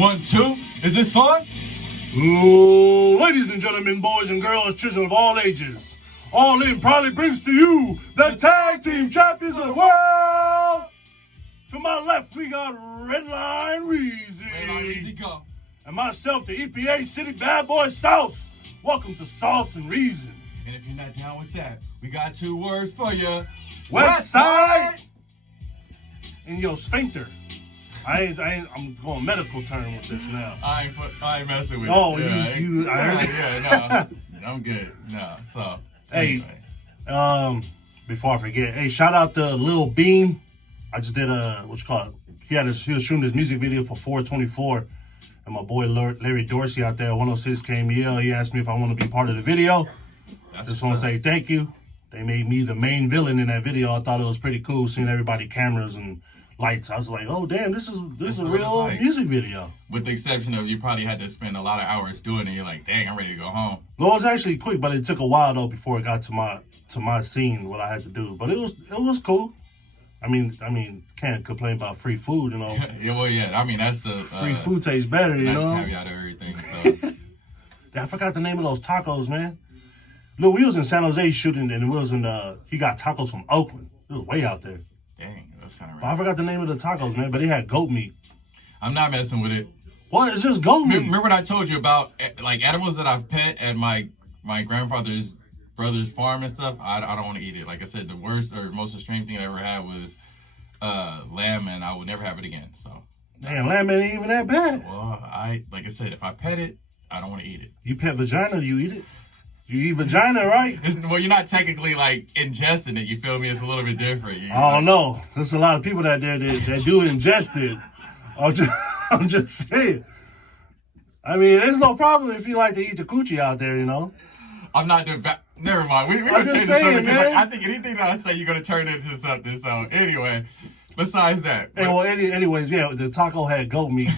1, 2. Is this on? Ooh, ladies and gentlemen, boys and girls, children of all ages, All In proudly brings to you the tag team champions of the world. To my left, we got Redline Riezon. Redline Riezon, go. And myself, the EPA City Bad Boy Sauce. Welcome to Sauce and Riezon. And if you're not down with that, we got 2 words for you. West Side. And yo, sphincter. I'm going medical term with this now. I ain't messing with it. Yeah, no, I'm good. No, so anyway. Hey, before I forget, hey, shout out to Lil Bean. I just did he was shooting his music video for 424, and my boy Larry Dorsey out there at 106 KMEL. He asked me if I want to be part of the video. I just want to say thank you. They made me the main villain in that video. I thought it was pretty cool seeing everybody cameras and lights. I was like, oh damn, this is a real music video. With the exception of you probably had to spend a lot of hours doing it. You're like, dang, I'm ready to go home. No, it was actually quick, but it took a while though before it got to my scene, what I had to do. But it was cool. I mean, can't complain about free food, you know. Yeah, well, yeah. I mean, that's the free food tastes better, you know. That's the caveat of everything. So. I forgot the name of those tacos, man. Look, we was in San Jose shooting, and he got tacos from Oakland. It was way out there. Dang, that's kind of. I forgot the name of the tacos, man, but they had goat meat. I'm not messing with it. What? It's just goat meat. Remember what I told you about, like, animals that I've pet at my grandfather's brother's farm and stuff? I don't want to eat it. Like I said, the worst or most extreme thing I ever had was lamb, and I would never have it again. So. Damn, lamb ain't even that bad. Well, like I said, if I pet it, I don't want to eat it. You pet vagina, you eat it? You eat vagina, right? Well, you're not technically, like, ingesting it. You feel me? It's a little bit different. I don't know. There's a lot of people that do ingest it. I'm just saying. I mean, there's no problem if you like to eat the coochie out there, you know? I'm not never mind. We're going to change the subject. I think anything that I say, you're going to turn into something. So, anyway, besides that. Hey, well, anyways, yeah, the taco had goat meat.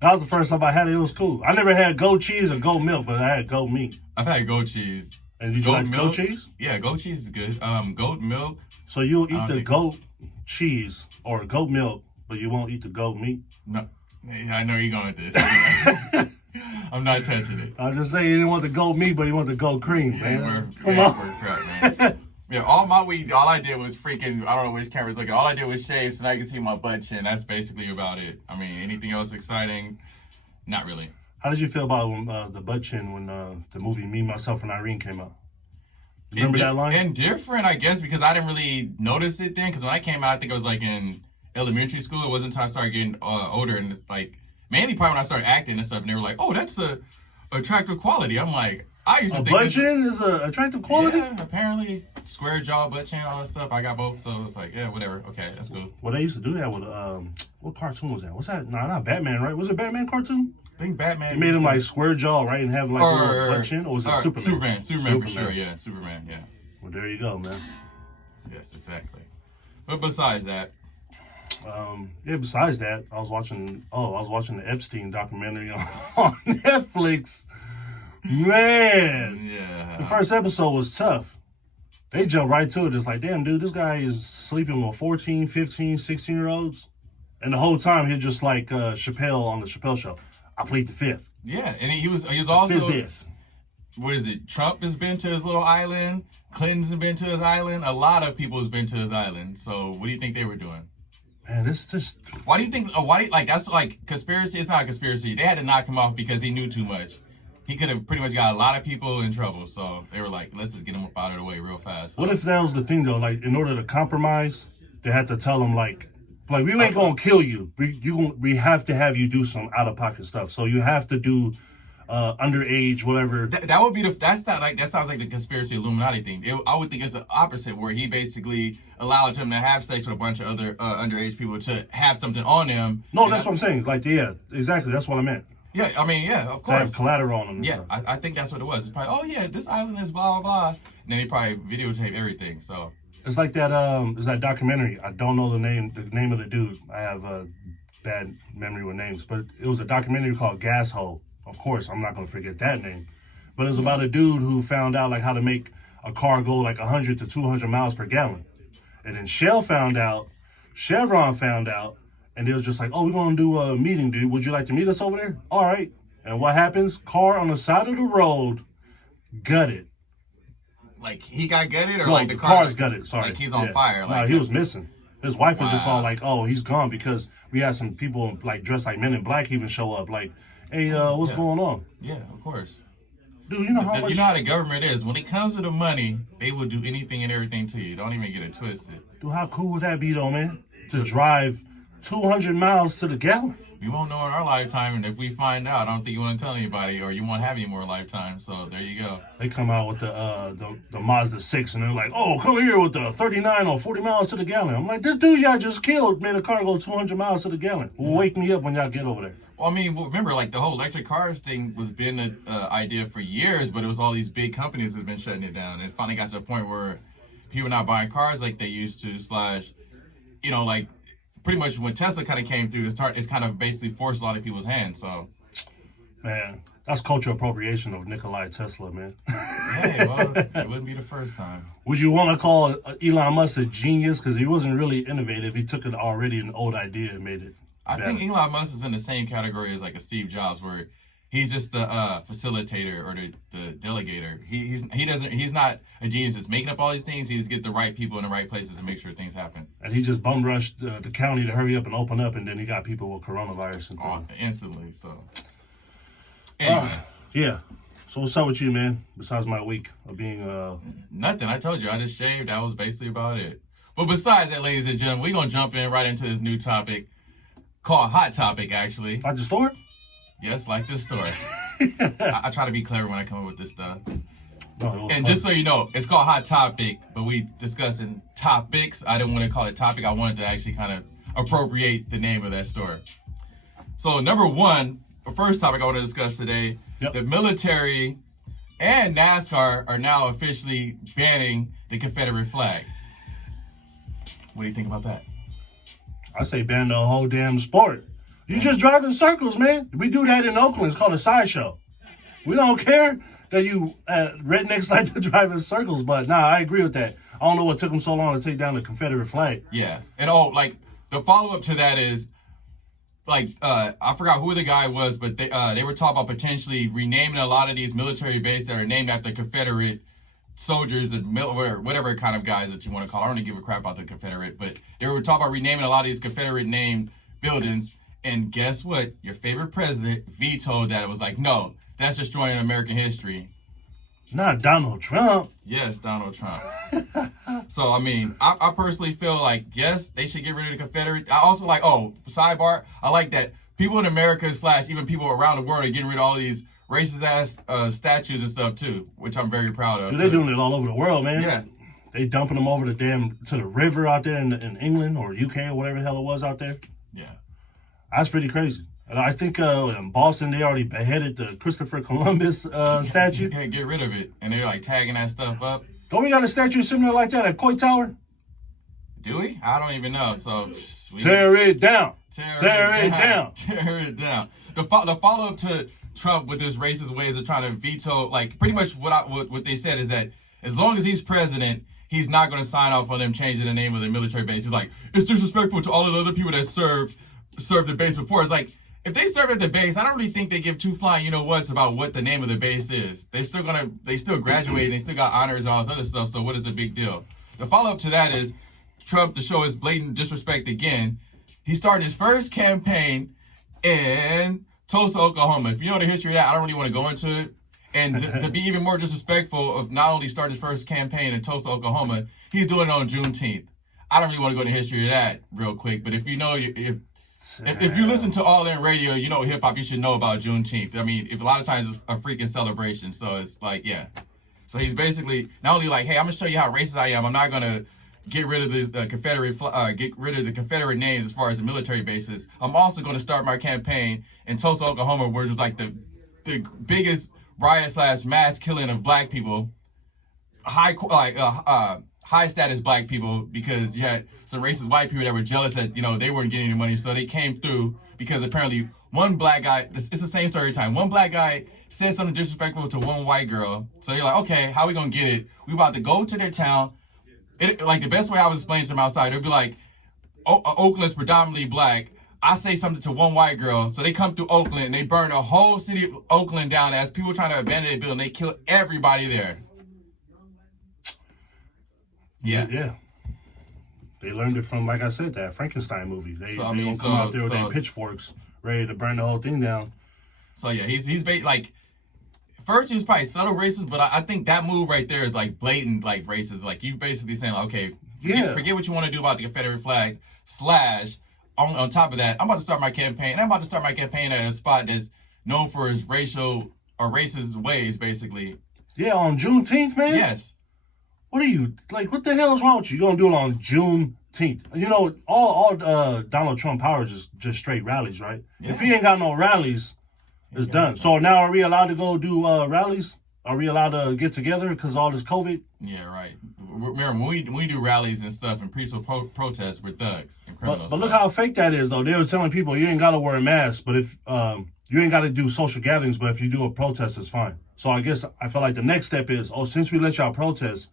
That was the first time I had it. It was cool. I never had goat cheese or goat milk, but I had goat meat. I've had goat cheese. And did you like goat cheese? Yeah, goat cheese is good. Goat milk. So you'll eat the goat cheese or goat milk, but you won't eat the goat meat? No. Yeah, I know you're going with this. I'm not touching it. I was just saying you didn't want the goat meat, but you want the goat cream, man. Come on. Crap, man. Yeah, all I did was freaking, I don't know which camera's looking, all I did was shave so now you can see my butt chin. That's basically about it. I mean, anything else exciting? Not really. How did you feel about the butt chin when the movie Me, Myself, and Irene came out? Remember that line? Indifferent, I guess, because I didn't really notice it then. Because when I came out, I think I was like in elementary school. It wasn't until I started getting older and like, mainly probably when I started acting and stuff. And they were like, oh, that's a attractive quality. I'm like, I used to think butt chin is an attractive quality? Yeah, apparently. Square jaw, butt chin, all that stuff. I got both, so it's like, yeah, whatever. Okay, that's cool. Well, they used to do that with, what cartoon was that? What's that? Nah, not Batman, right? Was it Batman cartoon? I think Batman. They made him like square jaw, right? And have like a little butt chin? Or was it Superman? Superman for sure, yeah. Superman, yeah. Well, there you go, man. Yes, exactly. But besides that. Besides that, I was watching the Epstein documentary on Netflix. Man, yeah. The first episode was tough. They jumped right to it. It's like, damn, dude, this guy is sleeping with 14, 15, 16-year-olds. And the whole time, he's just like Chappelle on the Chappelle Show. I plead the fifth. Yeah, and he was also... Fifth. What is it? Trump has been to his little island. Clinton's been to his island. A lot of people has been to his island. So what do you think they were doing? Man, this just... Why do you think... that's like conspiracy? It's not a conspiracy. They had to knock him off because he knew too much. He could have pretty much got a lot of people in trouble. So they were like, let's just get him up out of the way real fast. So, what if that was the thing, though? Like, in order to compromise, they had to tell him, like we ain't going to kill you. We have to have you do some out-of-pocket stuff. So you have to do underage, whatever. That would be that sounds like the conspiracy Illuminati thing. I would think it's the opposite, where he basically allowed him to have sex with a bunch of other underage people to have something on them. No, that's what I'm saying. Like, yeah, exactly. That's what I meant. Yeah, I mean, yeah, of course. To have collateral on them. Yeah, I think that's what it was. It's probably, oh yeah, this island is blah blah blah. And then he probably videotaped everything. So it's like that. Is that documentary? I don't know the name of the dude. I have a bad memory with names, but it was a documentary called Gas Hole. Of course, I'm not gonna forget that name. But it's about a dude who found out like how to make a car go like 100 to 200 miles per gallon, and then Shell found out, Chevron found out, And they was just like, oh, we're going to do a meeting, dude. Would you like to meet us over there? All right. And what happens? Car on the side of the road, gutted. Like he got gutted, or No, like the car car's gutted. Sorry. like he's on fire. No, Like he was missing. His wife was just Wow. all like, oh, he's gone, because we had some people like dressed like Men in Black even show up. Like, hey, what's Yeah. going on? Yeah, of course. Dude, you know how much... You know how the government is. When it comes to the money, they will do anything and everything to you. Don't even get it twisted. Dude, how cool would that be, though, man? To drive 200 miles to the gallon? We won't know in our lifetime, and if we find out, I don't think you want to tell anybody, or you won't have any more lifetimes. So there you go. They come out with the Mazda 6, and they're like, oh, come here with the 39 or 40 miles to the gallon. I'm like, this dude y'all just killed made a car go 200 miles to the gallon. Well, wake me up when y'all get over there. Well, I mean, remember, like the whole electric cars thing was been an idea for years, but it was all these big companies that's been shutting it down. And it finally got to a point where people not buying cars like they used to, slash, you know, like pretty much when Tesla kind of came through, it's kind of basically forced a lot of people's hands. So, Man, that's cultural appropriation of Nikola Tesla, man. hey, well, it wouldn't be the first time. Would you want to call Elon Musk a genius? Because he wasn't really innovative. He took already an old idea and made it I better. think Elon Musk is in the same category as like a Steve Jobs, where he's just the facilitator or the delegator. He's not a genius that's making up all these things. He just get the right people in the right places to make sure things happen. And he just bum rushed the county to hurry up and open up, and then he got people with coronavirus and things. Instantly. So anyway, Yeah. So what's up with you, man? Besides my week of being nothing. I told you, I just shaved. That was basically about it. But besides that, ladies and gentlemen, we're gonna jump in right into this new topic called Hot Topic, actually. at the store? Yes, like this story. I try to be clever when I come up with this stuff. No, And just so you know, it's called Hot Topic, but we discussing topics. I didn't want to call it topic. I wanted to actually kind of appropriate the name of that story. So number one, the first topic I want to discuss today, the military and NASCAR are now officially banning the Confederate flag. What do you think about that? I say ban the whole damn sport. You just drive in circles, man. We do that in Oakland. It's called a sideshow. We don't care that you rednecks like to drive in circles, but nah, I agree with that. I don't know what took them so long to take down the Confederate flag. Yeah. And like the follow-up to that is, like, I forgot who the guy was, but they were talking about potentially renaming a lot of these military bases that are named after Confederate soldiers and whatever kind of guys that you want to call. I don't really give a crap about the Confederate, but they were talking about renaming a lot of these Confederate named buildings. And guess what? Your favorite president vetoed that. It was like, no, that's destroying American history. Not Donald Trump. Yes, Donald Trump. So, I mean, I personally feel like, yes, they should get rid of the Confederate. I also like, sidebar, I like that people in America / even people around the world are getting rid of all these racist ass statues and stuff too, which I'm very proud of. Dude, they're doing it all over the world, man. Yeah. They dumping them over to the river out there in England or UK or whatever the hell it was out there. Yeah. That's pretty crazy. And I think in Boston, they already beheaded the Christopher Columbus statue. Yeah, get rid of it. And they're like tagging that stuff up. Don't we got a statue similar like that at Coit Tower? Do we? I don't even know. So tear it down. Tear it down. Tear it down. The follow-up to Trump with his racist ways of trying to veto, like pretty much what they said is that as long as he's president, he's not going to sign off on them changing the name of the military base. He's like, it's disrespectful to all of the other people that served the base before. It's like, if they served at the base, I don't really think they give two flying you-know-whats about what the name of the base is. They still graduate and they still got honors and all this other stuff, so what is the big deal? The follow-up to that is Trump, to show his blatant disrespect again, he's starting his first campaign in Tulsa, Oklahoma. If you know the history of that, I don't really want to go into it. And to be even more disrespectful of not only starting his first campaign in Tulsa, Oklahoma, he's doing it on Juneteenth. I don't really want to go into the history of that real quick, but if you know, if you listen to All In Radio, you know hip hop, you should know about Juneteenth. I mean, if a lot of times it's a freaking celebration, so it's like, yeah. So he's basically not only like, hey, I'm gonna show you how racist I am. I'm not gonna get rid of the Confederate names as far as the military bases. I'm also gonna start my campaign in Tulsa, Oklahoma, where it was like the biggest riot / mass killing of black people, high status black people, because you had some racist white people that were jealous that, you know, they weren't getting any money, so they came through because apparently one black guy, it's the same story time, one black guy said something disrespectful to one white girl, so you're like, okay, how we gonna get it? We about to go to their town. Like the best way I was explaining to them outside, it'd be like, Oakland's predominantly black. I say something to one white girl, so they come through Oakland and they burn the whole city of Oakland down as people trying to abandon their building. They kill everybody there. Yeah. Yeah. They learned it from, like I said, that Frankenstein movie. They So, I they mean, gonna come out there with their pitchforks, ready to burn the whole thing down. So yeah, he's like, first he was probably subtle racist, but I think that move right there is like blatant like racist. Like you basically saying like, okay, forget what you want to do about the Confederate flag. / on top of that, I'm about to start my campaign, and I'm about to start my campaign at a spot that's known for its racial or racist ways, basically. Yeah, on Juneteenth, man. Yes. What are you like? What the hell is wrong with you? You gonna do it on Juneteenth? You know, all Donald Trump powers is just straight rallies, right? Yeah. If he ain't got no rallies, it's done. So now are we allowed to go do rallies? Are we allowed to get together because all this COVID? Yeah, right. Remember, when we do rallies and stuff and peaceful protests, we're thugs and criminals. But look how fake that is, though. They were telling people you ain't got to wear a mask, but if you ain't got to do social gatherings, but if you do a protest, it's fine. So I guess I feel like the next step is, since we let y'all protest,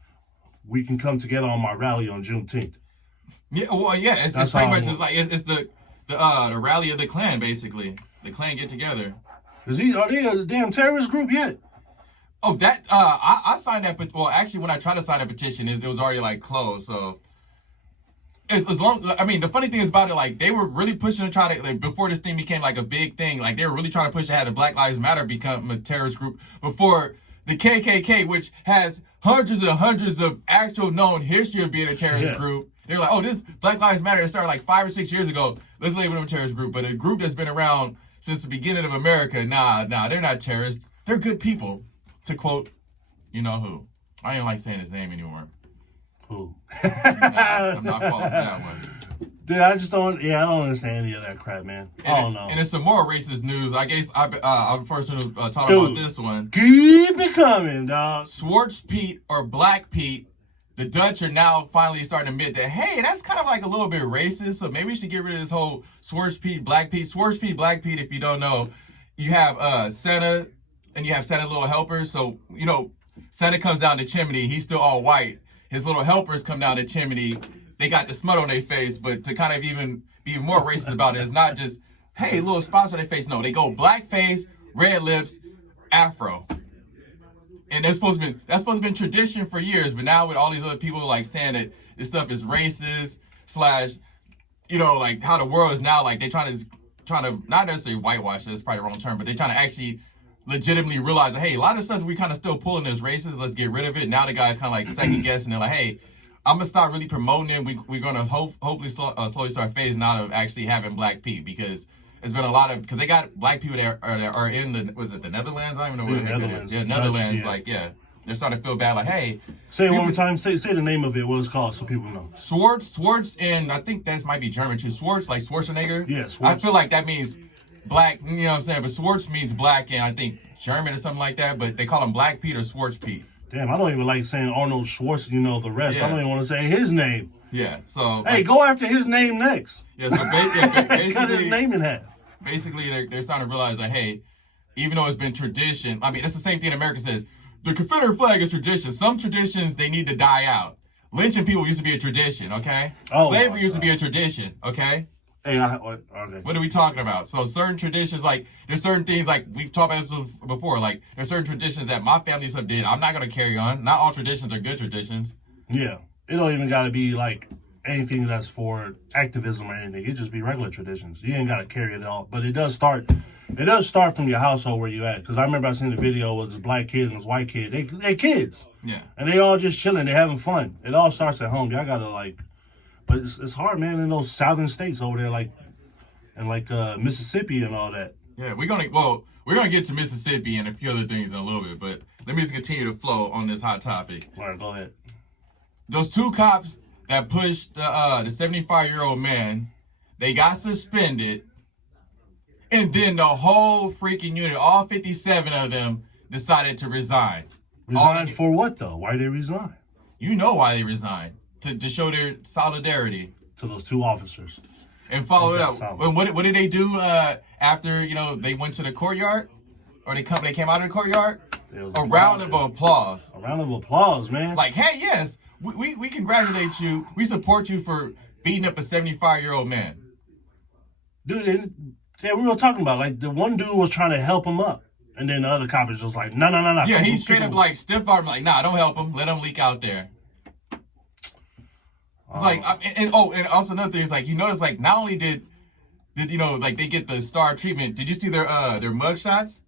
we can come together on my rally on Juneteenth. Yeah, well, yeah, it's pretty much it's like it's the rally of the Klan, basically. The Klan get together. Are they a damn terrorist group yet? Oh, that I signed that. Well, actually, when I tried to sign that petition, it was already like closed. So it's as long. I mean, the funny thing is about it, like they were really pushing to try to like before this thing became like a big thing. Like they were really trying to push to have the Black Lives Matter become a terrorist group before the KKK, which has hundreds and hundreds of actual known history of being a terrorist group. They're like, oh, this Black Lives Matter started like 5 or 6 years ago. Let's label them a terrorist group. But a group that's been around since the beginning of America, nah, they're not terrorists. They're good people. To quote, you know who. I don't like saying his name anymore. Who? I'm not falling for that one. Dude, I don't understand any of that crap, man. I don't know. And it's some more racist news. I guess I'm first to talk about this one. Keep it coming, dog. Schwaarze Pete or Black Pete, the Dutch are now finally starting to admit that, hey, that's kind of like a little bit racist, so maybe we should get rid of this whole Schwaarze Pete, Black Pete. Schwaarze Pete, Black Pete, if you don't know, you have Santa and you have Santa little helpers. So, you know, Santa comes down the chimney, he's still all white. His little helpers come down the chimney, they got the smut on their face, but to kind of even be more racist about it, it's not just, hey, little spots on their face. No, they go black face, red lips, afro. And that's supposed to have been tradition for years, but now with all these other people like saying that this stuff is racist / you know, like how the world is now, like they trying to not necessarily whitewash, that's probably the wrong term, but they're trying to actually legitimately realize that, hey, a lot of stuff we kind of still pulling as racist, let's get rid of it. Now the guy's kind of like second guessing. They're like, hey, I'm gonna start really promoting it. We're gonna hopefully slowly start phasing out of actually having Black people, because it's been a lot of, because they got Black people that are in the, was it the Netherlands? I don't even know where they're. Yeah, Netherlands. Like, yeah, they're starting to feel bad. Like, hey, say it one more time. Say the name of it. What it's called, so people know. Schwartz, and I think that might be German too. Schwartz, like Schwarzenegger. Yeah, Schwartz. I feel like that means black. You know what I'm saying? But Schwartz means black, and I think German or something like that. But they call him Black Pete or Schwaarze Pete. Damn, I don't even like saying Arnold Schwartz, you know, the rest. Yeah. I don't even want to say his name. Yeah, so... Hey, go after his name next. Yeah, so basically... Cut his name in half. Basically, they're starting to realize that, hey, even though it's been tradition... I mean, that's the same thing America says. The Confederate flag is tradition. Some traditions, they need to die out. Lynching people used to be a tradition, okay? Slavery used to be a tradition, okay? Hey, okay. What are we talking about? So certain traditions, like, there's certain things, like, we've talked about this before, like, there's certain traditions that my family stuff did I'm not going to carry on. Not all traditions are good traditions. Yeah. It don't even got to be, like, anything that's for activism or anything. It just be regular traditions. You ain't got to carry it all. But it does start from your household where you at. Because I remember I seen the video with this black kid and this white kid. They kids. Yeah. And they all just chilling. They having fun. It all starts at home. Y'all got to, like... But it's hard, man, in those southern states over there, like Mississippi and all that. Yeah, we're gonna get to Mississippi and a few other things in a little bit, but let me just continue to flow on this hot topic. All right, go ahead. Those two cops that pushed the 75-year-old man, they got suspended, and then the whole freaking unit, all 57 of them, decided to resign. Resign for what though? Why they resign? You know why they resigned. To show their solidarity to those two officers and follow it up. What did they do after they went to the courtyard, or they came out of the courtyard? A round of applause. A round of applause, man. Like, hey, yes, we congratulate you. We support you for beating up a 75-year-old man. Dude, yeah, we were talking about, like, the one dude was trying to help him up. And then the other cop is just like, no. Yeah, he straight up, like, stiff arm, like, nah, don't help him. Let him leak out there. It's like, and also another thing is, like, you notice, like, not only did you know, like, they get the star treatment, did you see their mug shots?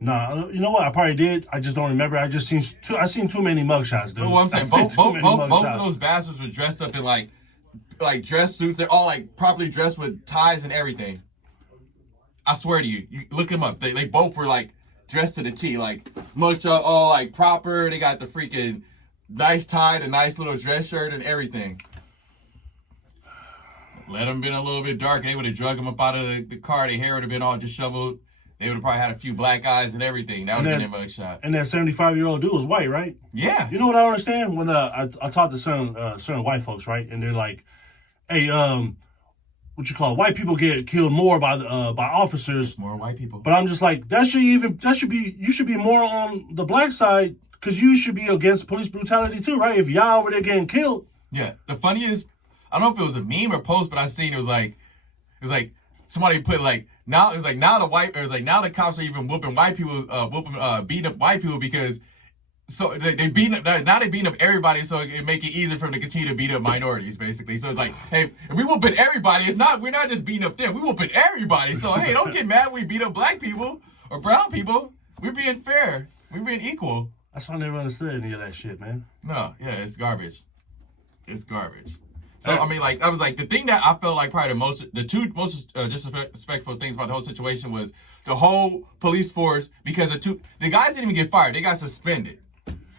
Nah, you know what? I probably did. I just don't remember. I seen too many mugshots, dude. Well, I'm saying both of those bastards were dressed up in like dress suits. They're all like properly dressed with ties and everything. I swear to you, look them up. They both were like dressed to the T, like mugshot, all like proper. They got the freaking nice tie, the nice little dress shirt and everything. Let them been a little bit darker. They would have drug him up out of the car. Their hair would have been all disheveled. They would have probably had a few black eyes and everything. That would have been their mugshot. And that 75-year-old dude was white, right? Yeah. You know what I don't understand? When I talked to certain white folks, right? And they're like, hey, what you call it? White people get killed more by officers. More white people. But I'm just like, you should be more on the black side, because you should be against police brutality too, right? If y'all over there getting killed. Yeah. The funniest, I don't know if it was a meme or post, but I seen it was like somebody put like, now the cops are even whooping white people, beating up white people because so they beating up everybody, so it make it easier for them to continue to beat up minorities, basically. So it's like, hey, if we whooping everybody, we're not just beating up them, we whooping everybody. So hey, don't get mad when we beat up black people or brown people. We're being fair. We're being equal. That's why I never understood any of that shit, man. No, yeah, it's garbage. It's garbage. So, I mean, like, I was like, the thing that I felt like probably the two most disrespectful things about the whole situation was the whole police force, because the guys didn't even get fired. They got suspended.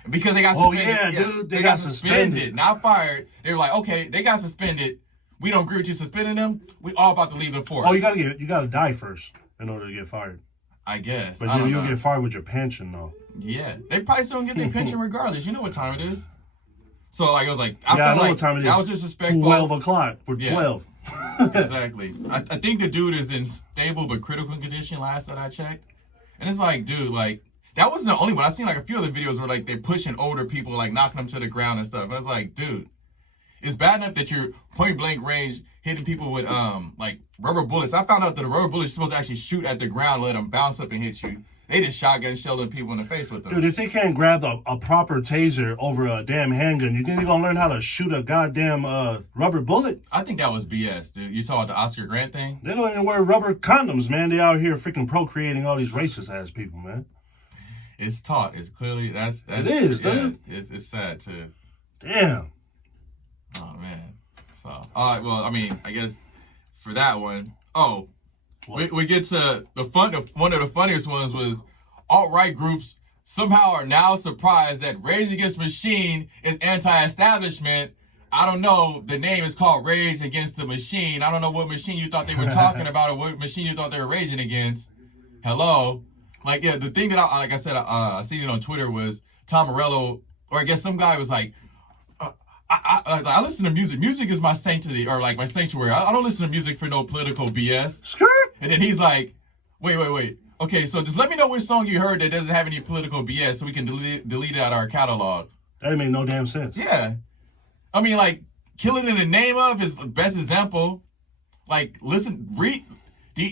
Because they got suspended. Oh, yeah, dude. They got suspended. Not fired. They were like, okay, they got suspended. We don't agree with you suspending them. We all about to leave the force. Oh, you gotta die first in order to get fired. I guess. But then you'll get fired with your pension, though. Yeah. They probably still don't get their pension regardless. You know what time it is. So, like, I was like, I know like what time it is. That was disrespectful. 12 o'clock for 12. Exactly. I think the dude is in stable but critical condition last that I checked. And it's like, dude, like, that wasn't the only one. I seen, like, a few other videos where, like, they're pushing older people, like, knocking them to the ground and stuff. I was like, dude, it's bad enough that you're point-blank range hitting people with, like, rubber bullets. I found out that the rubber bullets are supposed to actually shoot at the ground, let them bounce up and hit you. They just shotgun shelling people in the face with them. Dude, if they can't grab a proper taser over a damn handgun, you think they're gonna learn how to shoot a goddamn rubber bullet? I think that was BS, dude. You saw the Oscar Grant thing? They don't even wear rubber condoms, man. They out here freaking procreating all these racist ass people, man. It's taught. It's clearly that's it is, yeah, dude. It's sad too. Damn. Oh man. So all right, well, I mean, I guess for that one, we get to one of the funniest ones was alt-right groups somehow are now surprised that Rage Against the Machine is anti-establishment. I don't know. The name is called Rage Against the Machine. I don't know what machine you thought they were talking about or what machine you thought they were raging against. Hello. Like, yeah, the thing that I seen it on Twitter was Tom Morello, or I guess some guy was like, I listen to music. Music is my sanctity, or like my sanctuary. I don't listen to music for no political BS. Skirt. And then he's like, wait. Okay, so just let me know which song you heard that doesn't have any political BS so we can delete it out of our catalog. That made no damn sense. Yeah. I mean, like, Killing in the Name of is the best example. Like, read. Do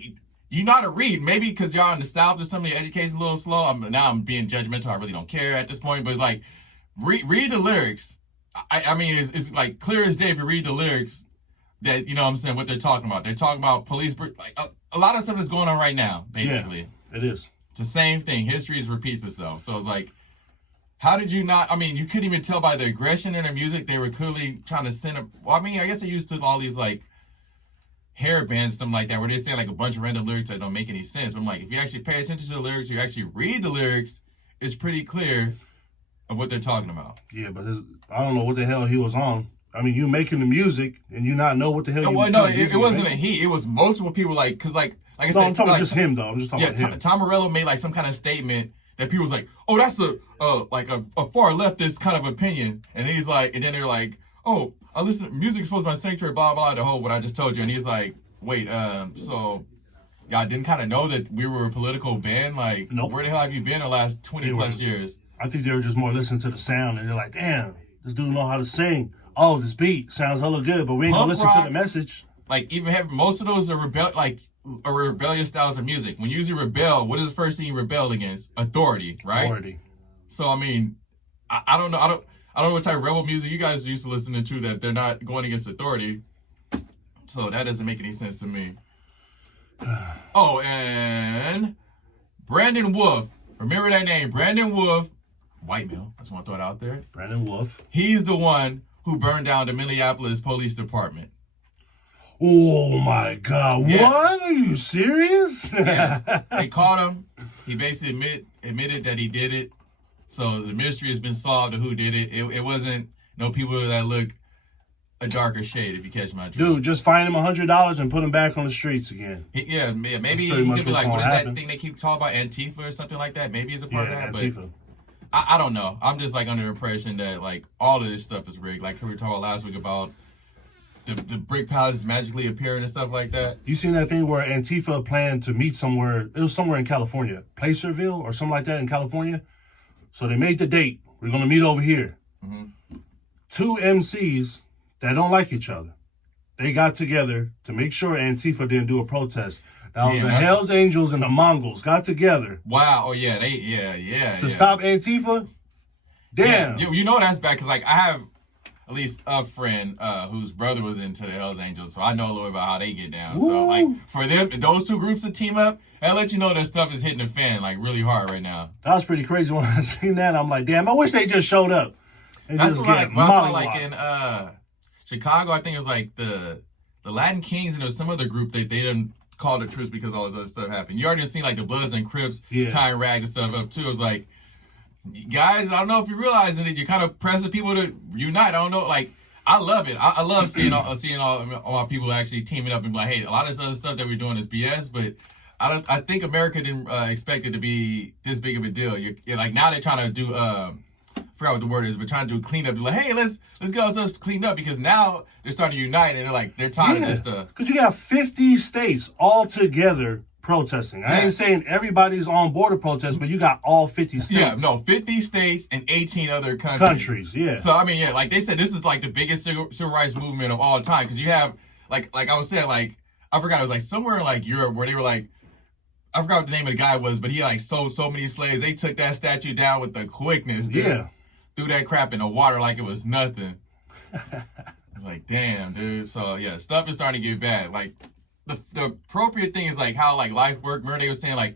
you know how to read? Maybe because y'all in the South or something, your education's a little slow. Now I'm being judgmental. I really don't care at this point. But, like, read the lyrics. I mean, it's like clear as day if you read the lyrics that, you know what I'm saying, what they're talking about. They're talking about police, like a lot of stuff is going on right now, basically. Yeah, it is. It's the same thing. History repeats itself. So it's like, how did you not, I mean, you couldn't even tell by the aggression in their music. They were clearly trying to send well, I mean, I guess they used to all these like hair bands, something like that, where they say like a bunch of random lyrics that don't make any sense. But I'm like, if you actually pay attention to the lyrics, you actually read the lyrics, it's pretty clear of what they're talking about. Yeah, but I don't know what the hell he was on. I mean, you making the music and you not know what the hell you no, it wasn't a he. It was multiple people, like, because like I said, I'm talking like, just him though. I'm just talking about him. Tom Morello made like some kind of statement that people was like, oh, that's a far leftist kind of opinion, and he's like, and then they're like, oh, I listen to music supposed to be my sanctuary, blah blah, the whole what I just told you, and he's like, wait, so y'all didn't kind of know that we were a political band? Like, nope. Where the hell have you been the last 20 plus years? I think they were just more listening to the sound, and they're like, damn, this dude know how to sing. Oh, this beat sounds hella good, but we ain't gonna listen to the message. like even have most of those are rebellious styles of music. When you usually rebel, what is the first thing you rebel against? Authority, right? Authority. So I mean, I don't know. I don't know what type of rebel music you guys used to listen to that they're not going against authority. So that doesn't make any sense to me. Oh, and Brandon Wolf. Remember that name, Brandon Wolf. White male. I just want to throw it out there. Brandon Wolf. He's the one who burned down the Minneapolis Police Department. Oh my God! Yeah. What? Are you serious? Yes. They caught him. He basically admitted that he did it. So the mystery has been solved of who did it. It wasn't no people that look a darker shade, if you catch my drift. Dude, just fine him $100 and put him back on the streets again. Yeah, maybe That's he could be like, what is happen. that thing they keep talking about, Antifa or something like that? Maybe it's a part of that. Antifa. But I don't know. I'm just like under the impression that like all of this stuff is rigged. Like we were talking about last week about the brick palaces magically appearing and stuff like that. You seen that thing where Antifa planned to meet somewhere? It was somewhere in California, Placerville or something like that in California. So they made the date. We're going to meet over here. Mm-hmm. 2 MCs that don't like each other. They got together to make sure Antifa didn't do a protest. Now the Hells Angels and the Mongols got together. Wow. Oh yeah. To stop Antifa. Damn. Yeah. You know that's bad because like I have at least a friend whose brother was into the Hells Angels, so I know a little about how they get down. Woo. So like for them, those two groups to team up, that let you know that stuff is hitting the fan like really hard right now. That was pretty crazy when I seen that. I'm like, damn, I wish they just showed up. That's what I saw like in Chicago. I think it was like the Latin Kings and there was some other group that they didn't call the truce because all this other stuff happened. You already seen like the Bloods and Crips tying rags and stuff up too. It was like, guys, I don't know if you're realizing it. You're kind of pressing people to unite. I don't know, like I love it. I love seeing all my people actually teaming up and be like, hey, a lot of this other stuff that we're doing is BS, but I think America didn't expect it to be this big of a deal. You're like now they're trying to do I forgot what the word is, but trying to do cleanup. Be like, hey, let's get ourselves cleaned up because now they're starting to unite and they're tired of this stuff. Because you got 50 states all together protesting. I ain't saying everybody's on board of protest, but you got all 50 states. Yeah, no, 50 states and 18 other countries. Yeah. So I mean, yeah, like they said, this is like the biggest civil rights movement of all time because you have like I was saying, like I forgot it was like somewhere in like Europe where they were like. I forgot what the name of the guy was, but he like sold so many slaves. They took that statue down with the quickness, dude. Yeah. Threw that crap in the water like it was nothing. It's like, damn, dude. So yeah, stuff is starting to get bad. Like the appropriate thing is like how like life worked. Remember they were saying like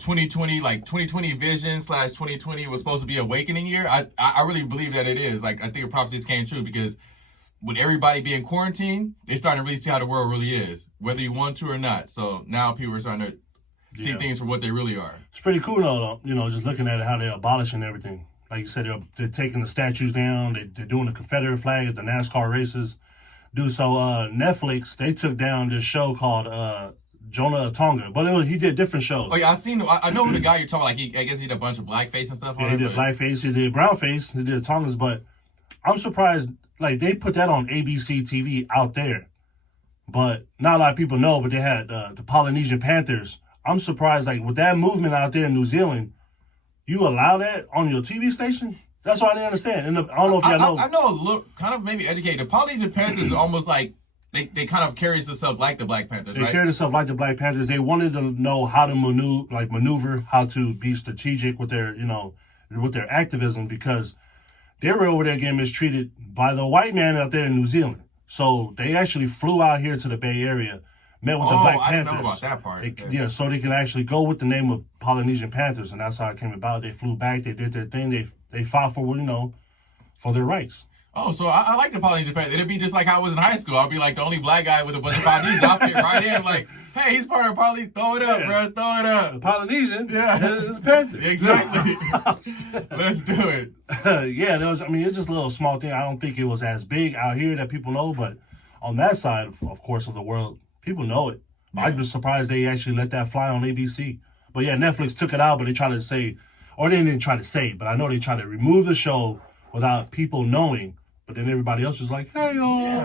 2020, like 2020 vision / 2020 was supposed to be awakening year. I really believe that it is. Like I think the prophecies came true because with everybody being quarantined, they're starting to really see how the world really is, whether you want to or not. So now people are starting to see things for what they really are. It's pretty cool though, you know, just looking at it, how they're abolishing everything. Like you said, they're taking the statues down. They're doing the Confederate flag at the NASCAR races. Dude, so Netflix, they took down this show called Jonah Tonga. But he did different shows. Oh, yeah, I know who the guy you're talking about. Like, I guess he did a bunch of blackface and stuff. Yeah, he did blackface. He did brownface. He did Tongas. But I'm surprised, like, they put that on ABC TV out there. But not a lot of people know, but they had the Polynesian Panthers. I'm surprised, like, with that movement out there in New Zealand, you allow that on your TV station? That's what I didn't understand. And I don't know if y'all know. I know a little, kind of maybe educated. The Polynesian Panthers are almost like, they kind of carries themselves like the Black Panthers, right? They carry themselves like the Black Panthers. They wanted to know how to maneuver, how to be strategic with their, with their activism because they were over there getting mistreated by the white man out there in New Zealand. So they actually flew out here to the Bay Area, met with the Black Panthers. I didn't know about that part. So they can actually go with the name of Polynesian Panthers, and that's how it came about. They flew back, they did their thing, they fought for, for their rights. Oh, so I like the Polynesian Panthers. It'd be just like I was in high school. I'll be like the only black guy with a bunch of Polynesians. I'll fit right in like, hey, he's part of Polynesia. Throw it up, bro. Throw it up. The Polynesian. Yeah. It's Panthers. Exactly. Let's do it. It's just a little small thing. I don't think it was as big out here that people know, but on that side, of course, of the world, people know it. Yeah. I'm just surprised they actually let that fly on ABC. But yeah, Netflix took it out, but they tried to say, or they didn't try to say, but I know they tried to remove the show without people knowing. But then everybody else was like, hey,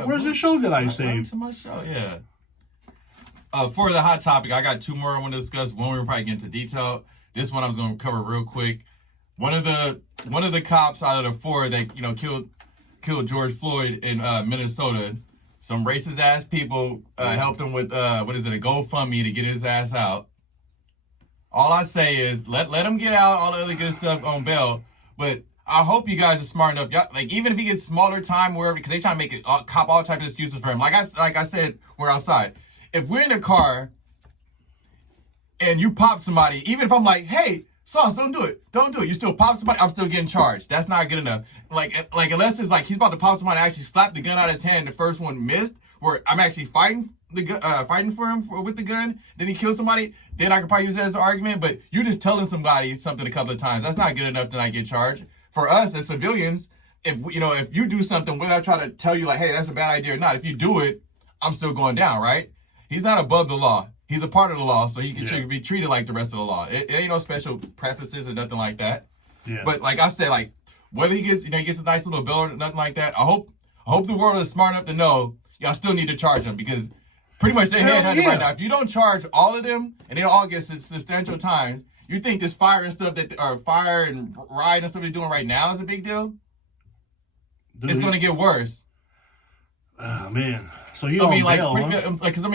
where's the show that I saved? My show, yeah. For the hot topic, I got two more I want to discuss. One we'll probably get into detail. This one I was going to cover real quick. One of the cops out of the four that killed George Floyd in Minnesota some racist ass people helped him with a GoFundMe to get his ass out. All I say is let him get out all the other good stuff on bail. But I hope you guys are smart enough. Y'all, like, even if he gets smaller time, wherever, because they try to make it cop all types of excuses for him. Like I said, we're outside. If we're in a car and you pop somebody, even if I'm like, hey, Sauce, don't do it. You still pop somebody, I'm still getting charged. That's not good enough. Like unless it's like he's about to pop somebody, actually slap the gun out of his hand, the first one missed, where I'm actually fighting for him with the gun, then he kills somebody, then I could probably use that as an argument. But you just telling somebody something a couple of times, that's not good enough to not get charged. For us as civilians, if you do something, whether I try to tell you like, hey, that's a bad idea or not, if you do it, I'm still going down, right? He's not above the law. He's a part of the law, so he can be treated like the rest of the law. It ain't no special preferences or nothing like that. Yeah. But like I said, like whether he gets a nice little bill or nothing like that, I hope the world is smart enough to know y'all still need to charge him, because pretty much they're headhunted right now. If you don't charge all of them and they all get substantial times, you think this fire and stuff fire and riot and stuff they're doing right now is a big deal? Dude, it's going to get worse. Oh man. So you pretty good, because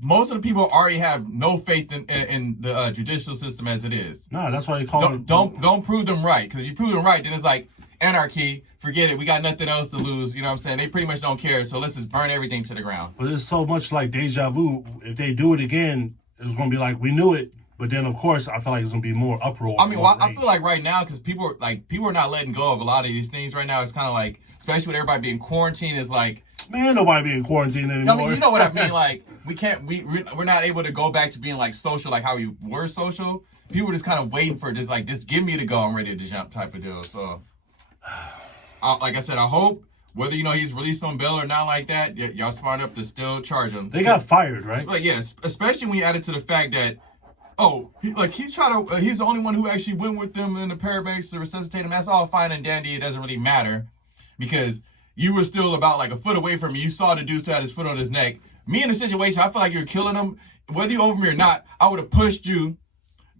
most of the people already have no faith in the judicial system as it is. No, that's why they call it. Don't prove them right, because if you prove them right, then it's like anarchy. Forget it. We got nothing else to lose. You know what I'm saying? They pretty much don't care. So let's just burn everything to the ground. But it's so much like deja vu. If they do it again, it's going to be like, we knew it. But then, of course, I feel like it's going to be more uproar. I feel like right now, because people are not letting go of a lot of these things right now. It's kind of like, especially with everybody being quarantined, is like, man, nobody being quarantined anymore. You know what I mean? Like, we're not able to go back to being like social, like how we were social. People are just kind of waiting for just give me the go, I'm ready to jump type of deal. So, like I said, I hope whether he's released on bail or not like that, y'all smart enough to still charge him. They got fired, right? But yes, especially when you add it to the fact that, he's the only one who actually went with them in the paramedics to resuscitate him. That's all fine and dandy. It doesn't really matter, because you were still about like a foot away from me. You saw the dude still had his foot on his neck. Me in a situation, I feel like you're killing him. Whether you over me or not, I would have pushed you.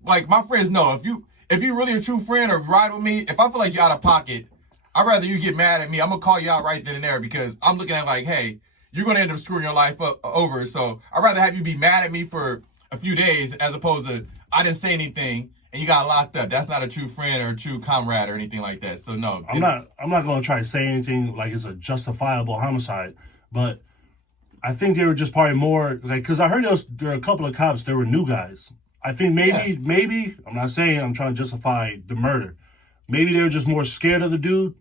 Like, my friends know, if you really a true friend or ride with me, if I feel like you're out of pocket, I'd rather you get mad at me. I'm going to call you out right then and there, because I'm looking at like, hey, you're going to end up screwing your life over. So I'd rather have you be mad at me for a few days as opposed to I didn't say anything and you got locked up. That's not a true friend or a true comrade or anything like that. So no. I'm not going to try to say anything like it's a justifiable homicide, but I think they were just probably more like, because I heard there were a couple of cops, there were new guys. I think maybe, I'm not saying I'm trying to justify the murder. Maybe they were just more scared of the dude,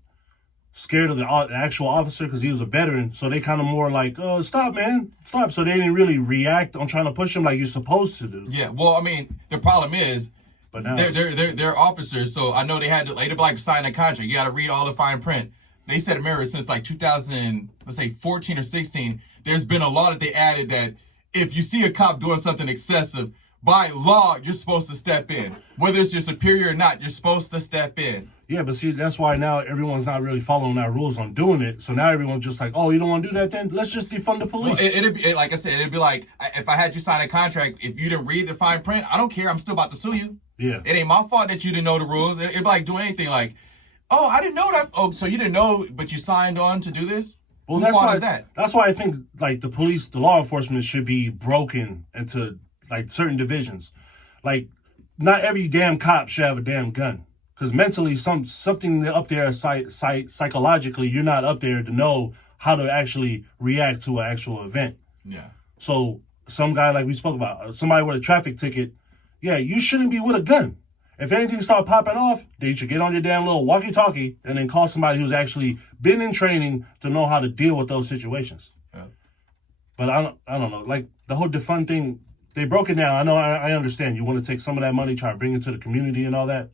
scared of the actual officer because he was a veteran. So they kind of more like, oh, stop, man, stop. So they didn't really react on trying to push him like you're supposed to do. Yeah, well, the problem is, but now they're officers, so I know they had to sign a contract. You got to read all the fine print. They said since like 2014 or 16, there's been a law that they added that if you see a cop doing something excessive, by law, you're supposed to step in. Whether it's your superior or not, you're supposed to step in. Yeah, but see, that's why now everyone's not really following our rules on doing it. So now everyone's just like, oh, you don't want to do that then? Let's just defund the police. Well, it'd be, like I said, it'd be like, if I had you sign a contract, if you didn't read the fine print, I don't care. I'm still about to sue you. Yeah. It ain't my fault that you didn't know the rules. It'd be like doing anything like, oh, I didn't know that. Oh, so you didn't know, but you signed on to do this? Well, that's why I think like the police, the law enforcement should be broken into like certain divisions. Like, not every damn cop should have a damn gun. Because mentally, something up there, psychologically, you're not up there to know how to actually react to an actual event. Yeah. So, some guy like we spoke about, somebody with a traffic ticket, yeah, you shouldn't be with a gun. If anything start popping off, then you should get on your damn little walkie-talkie and then call somebody who's actually been in training to know how to deal with those situations. Yeah. But I don't know. Like, the whole defund thing, they broke it down. I know, I understand. You want to take some of that money, try to bring it to the community and all that.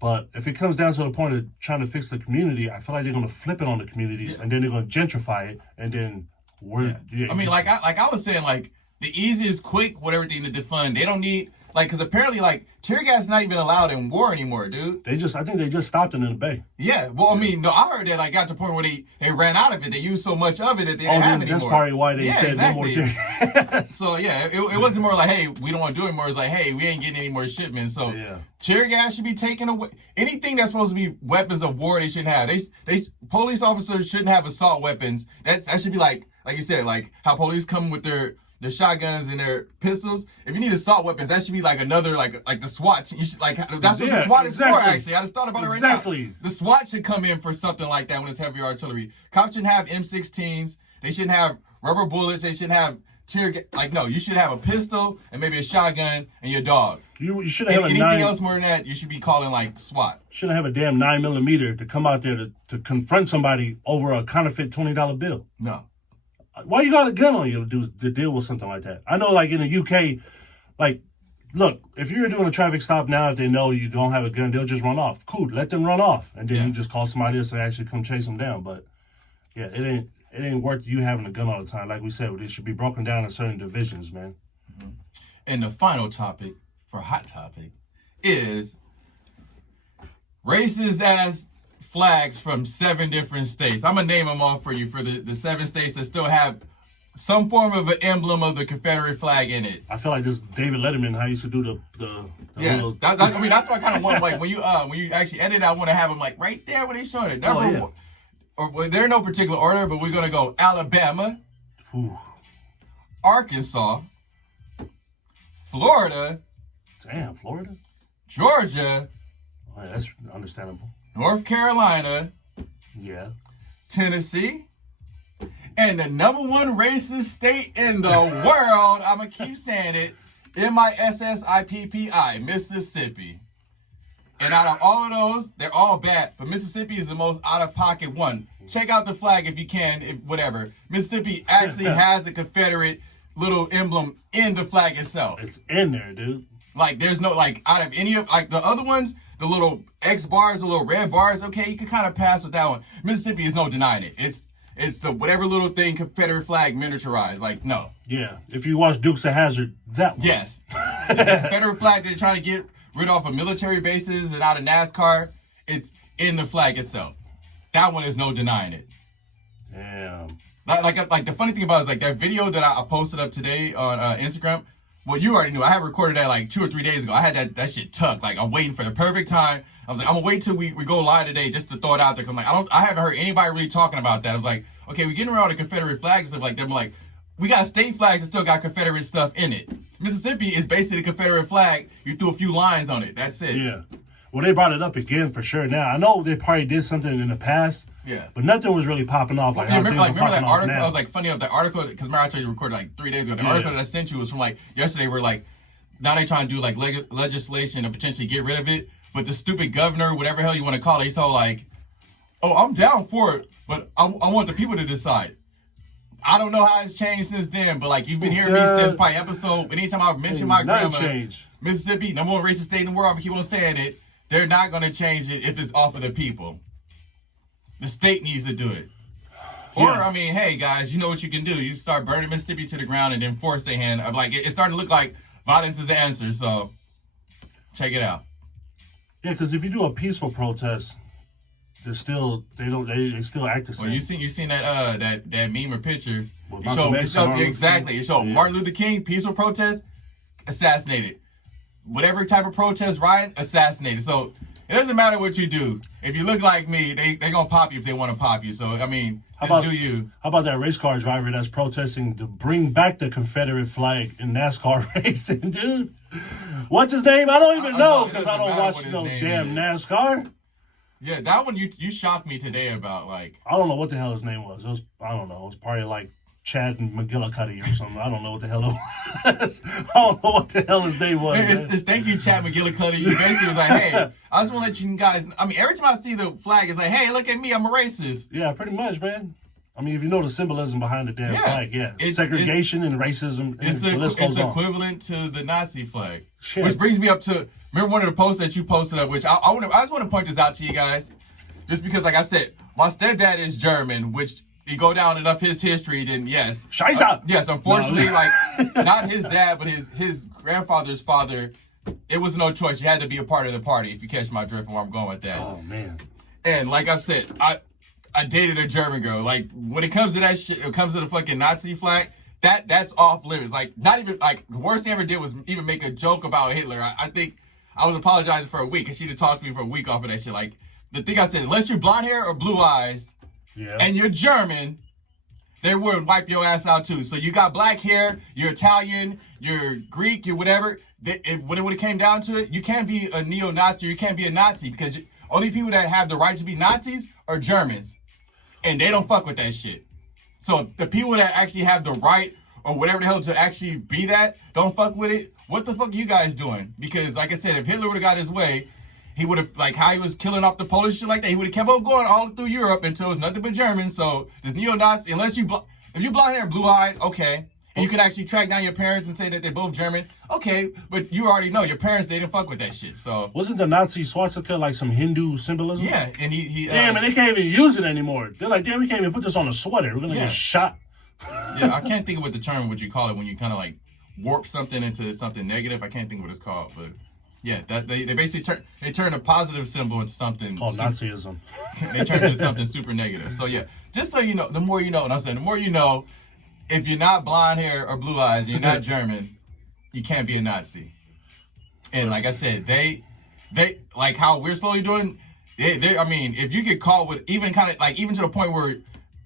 But if it comes down to the point of trying to fix the community, I feel like they're going to flip it on the communities and then they're going to gentrify it. And then like I was saying, like the easiest, quick, with everything to defund. They don't need like, because apparently, like, tear gas is not even allowed in war anymore, dude. I think they just stopped it in the Bay. Yeah, well, I mean, no, I heard that, like, got to the point where they ran out of it. They used so much of it that they didn't have anymore. That's probably why they said no more tear gas. So, yeah, it wasn't more like, hey, we don't want to do it anymore. It's like, hey, we ain't getting any more shipments. So, tear gas should be taken away. Anything that's supposed to be weapons of war, they shouldn't have. They police officers shouldn't have assault weapons. That should be like you said, like how police come with their shotguns and their pistols. If you need assault weapons, that should be like another, like the SWAT. You should, like, that's what the SWAT is for, actually. I just thought about it right now. The SWAT should come in for something like that when it's heavy artillery. Cops shouldn't have M16s. They shouldn't have rubber bullets. They shouldn't have tear gas. Like, no, you should have a pistol and maybe a shotgun and your dog. You should have anything else more than that, you should be calling, like, SWAT. Shouldn't have a damn 9mm to come out there to confront somebody over a counterfeit $20 bill. No. Why you got a gun on you to deal with something like that? I know, like, in the UK, like, look, if you're doing a traffic stop now, if they know you don't have a gun, they'll just run off. Cool, let them run off. And then you just call somebody else to actually come chase them down. But, yeah, it ain't worth you having a gun all the time. Like we said, it should be broken down in certain divisions, man. Mm-hmm. And the final topic for Hot Topic is racist-ass flags from 7 different states. I'm going to name them all for you, for the 7 states that still have some form of an emblem of the Confederate flag in it. I feel like this David Letterman, how he used to do the little... I mean, that's what I kind of want. Like, when you actually edit, I want to have them, like, right there when they show it. Or they're in no particular order, but we're going to go Alabama, Arkansas, Florida. Damn, Florida? Georgia. Oh, yeah, that's understandable. North Carolina. Yeah. Tennessee. And the #1 racist state in the world, I'm going to keep saying it, MISSIPPI, Mississippi. And out of all of those, they're all bad. But Mississippi is the most out-of-pocket one. Check out the flag if you can, whatever. Mississippi actually has a Confederate little emblem in the flag itself. It's in there, dude. Like, there's no, like, out of any of, like, the other ones, the little X bars, the little red bars, okay, you can kind of pass with that one. Mississippi is no denying it. It's the whatever little thing Confederate flag miniaturized. Like, no. Yeah. If you watch Dukes of Hazzard, that one. Yes. The Confederate flag they're trying to get rid off of military bases and out of NASCAR, it's in the flag itself. That one is no denying it. Damn. Like the funny thing about it is, like, that video that I posted up today on Instagram. Well, you already knew. I had recorded that like 2 or 3 days ago. I had that shit tucked. Like, I'm waiting for the perfect time. I was like, I'm gonna wait till we go live today just to throw it out there. Cause I'm like, I haven't heard anybody really talking about that. I was like, okay, we're getting rid of all the Confederate flags and stuff like that. I'm like, we got state flags that still got Confederate stuff in it. Mississippi is basically the Confederate flag. You threw a few lines on it. That's it. Yeah. Well, they brought it up again for sure. Now I know they probably did something in the past. Yeah. But nothing was really popping off. Well, remember that article? I was like, funny of that article, because remember I told you recorded like 3 days ago. The article that I sent you was from like yesterday. Where like now they trying to do like legislation to potentially get rid of it. But the stupid governor, whatever hell you want to call it, he's all like, "Oh, I'm down for it, but I want the people to decide." I don't know how it's changed since then, but like you've been hearing me since probably episode. Anytime I mention my grandma, Mississippi, #1 racist state in the world, I'm gonna keep on saying it. They're not gonna change it if it's off of the people. The state needs to do it. Or, I mean, hey guys, you know what you can do. You start burning Mississippi to the ground and then force their hand. I'm like, it's starting to look like violence is the answer. So check it out. Yeah, because if you do a peaceful protest, they still act the same. Well, you seen that meme or picture? It showed Martin Luther King, peaceful protest, assassinated. Whatever type of protest, riot, assassinated. So it doesn't matter what you do. If you look like me, they gonna pop you if they want to pop you. So I mean, do you. How about that race car driver that's protesting to bring back the Confederate flag in NASCAR racing, dude? What's his name? I don't even know because I don't watch no damn NASCAR. Yeah, that one you shocked me today about. Like, I don't know what the hell his name was. I don't know. It was probably like Chad McGillicuddy or something. I don't know what the hell it was. I don't know what the hell his name was. It's thank you, Chad McGillicuddy. He basically was like, hey, I just want to let you guys. I mean, every time I see the flag, it's like, hey, look at me, I'm a racist. Yeah, pretty much, man. I mean, if you know the symbolism behind the damn flag, it's segregation and racism. It's the equivalent to the Nazi flag. Shit. Which brings me up to, remember one of the posts that you posted up, which I just want to point this out to you guys. Just because, like I said, my stepdad is German, which you go down enough his history, then yes. Scheiße! Yes, unfortunately, like, not his dad, but his grandfather's father, it was no choice. You had to be a part of the party, if you catch my drift and where I'm going with that. Oh, man. And like I said, I dated a German girl. Like, when it comes to that shit, it comes to the fucking Nazi flag, that's off limits. Like, not even, like, the worst thing I ever did was even make a joke about Hitler. I think I was apologizing for a week, and she'd have talked to me for a week off of that shit. Like, the thing I said, unless you're blonde hair or blue eyes, and you're German, they would wipe your ass out too. So you got black hair, you're Italian, you're Greek, you're whatever. When it would have came down to it, you can't be a neo-Nazi or you can't be a Nazi because only people that have the right to be Nazis are Germans. And they don't fuck with that shit. So the people that actually have the right or whatever the hell to actually be that, don't fuck with it. What the fuck are you guys doing? Because like I said, if Hitler would have got his way, he would have, like how he was killing off the Polish shit like that, he would have kept on going all through Europe until it was nothing but Germans. So this neo-Nazi, unless if you blonde hair and blue-eyed, okay. And you can actually track down your parents and say that they're both German, okay. But you already know, your parents, they didn't fuck with that shit, so. Wasn't the Nazi swastika like some Hindu symbolism? Yeah, and he damn, and they can't even use it anymore. They're like, damn, we can't even put this on a sweater. We're going to get shot. Yeah, I can't think of what the term, what you call it, when you kind of like warp something into something negative. I can't think of what it's called, but yeah, they basically turn a positive symbol into something called Nazism. They turn it into something super negative. So yeah, just so you know, the more you know, and I'm saying the more you know, if you're not blonde hair or blue eyes and you're not German, you can't be a Nazi. And like I said, they like how we're slowly doing. I mean, if you get caught with even kind of like even to the point where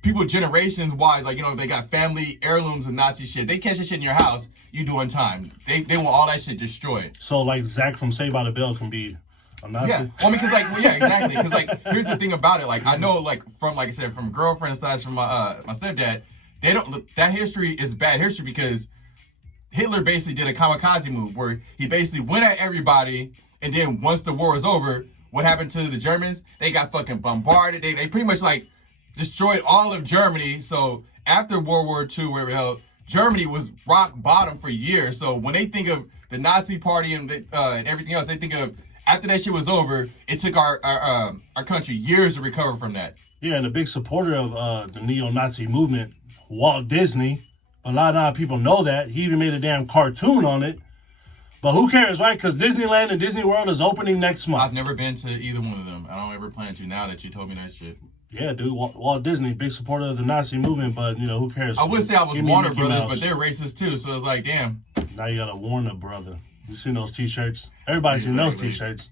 people generations wise, like, you know, they got family heirlooms of Nazi shit. They catch that shit in your house, you doing time. They want all that shit destroyed. So like Zach from Saved by the Bell can be a Nazi? Yeah, well, I mean, because like, well, yeah, exactly. Because like, here's the thing about it. Like, I know, like, from like I said, from girlfriend sides, from my stepdad, they don't. That history is bad history because Hitler basically did a kamikaze move where he basically went at everybody, and then once the war was over, what happened to the Germans? They got fucking bombarded. They pretty much like destroyed all of Germany. So after World War II, where the hell, Germany was rock bottom for years. So when they think of the Nazi Party and everything else, they think of after that shit was over, it took our country years to recover from that. Yeah, and a big supporter of the neo-Nazi movement, Walt Disney. A lot of people know that. He even made a damn cartoon on it. But who cares, right? Because Disneyland and Disney World is opening next month. I've never been to either one of them. I don't ever plan to now that you told me that shit. Yeah, dude. Walt Disney, big supporter of the Nazi movement, but, you know, who cares? I would say I was Warner Brothers, but they're racist too, so it's like, damn. Now you got a Warner brother. You seen those T-shirts? Everybody's seen those T-shirts.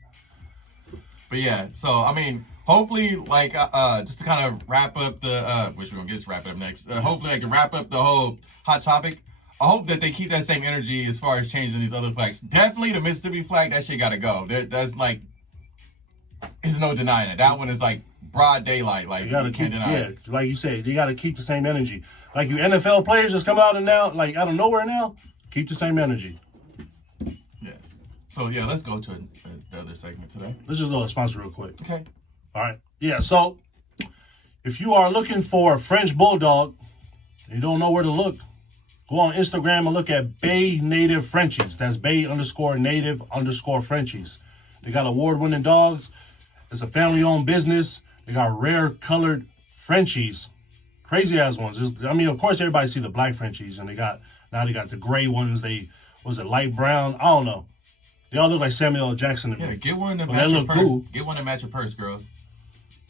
But yeah, so, I mean, hopefully, like, just to kind of wrap up the, which we're going to get to wrap it up next. Hopefully I can wrap up the whole hot topic. I hope that they keep that same energy as far as changing these other flags. Definitely the Mississippi flag, that shit got to go. That's like, there's no denying it. That one is like broad daylight. Like, you can't deny it. Yeah, like you said, you got to keep the same energy. Like you NFL players just come out and now, like out of nowhere now, keep the same energy. Yes. So yeah, let's go to the other segment today. Let's just go to sponsor real quick. Okay. All right. Yeah, so if you are looking for a French Bulldog and you don't know where to look, go on Instagram and look at Bay Native Frenchies. That's Bay_Native_Frenchies. They got award-winning dogs. It's a family-owned business. They got rare colored Frenchies. Crazy-ass ones. I mean, of course, everybody see the black Frenchies, and now they got the gray ones. Was it light brown? I don't know. They all look like Samuel L. Jackson to me. Yeah, get one to match your purse. Cool. Get one to match your purse, girls.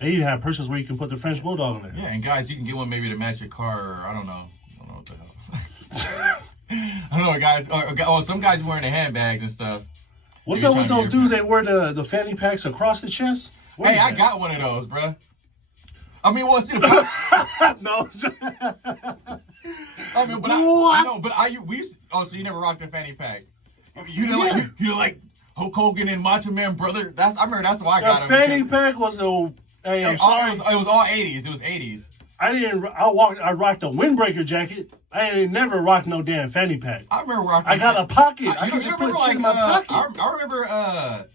They even have purses where you can put the French Bulldog in there. Yeah, and guys, you can get one maybe to match your car, or I don't know what the hell. I don't know, guys. Some guys wearing the handbags and stuff. What's up with those dudes that wear the fanny packs across the chest? Hey, I got one of those, bruh. I mean, well, see the no. I mean, but I know, but we used. So you never rocked a fanny pack? You know, like Hulk Hogan and Macho Man brother. I remember that's why I got it. Fanny pack was the. Hey, I'm sorry. It was all 80s. It was 80s. I rocked a windbreaker jacket. I ain't never rocked no damn fanny pack. I remember rocking. I got a pocket. I could just put shit in my pocket. I remember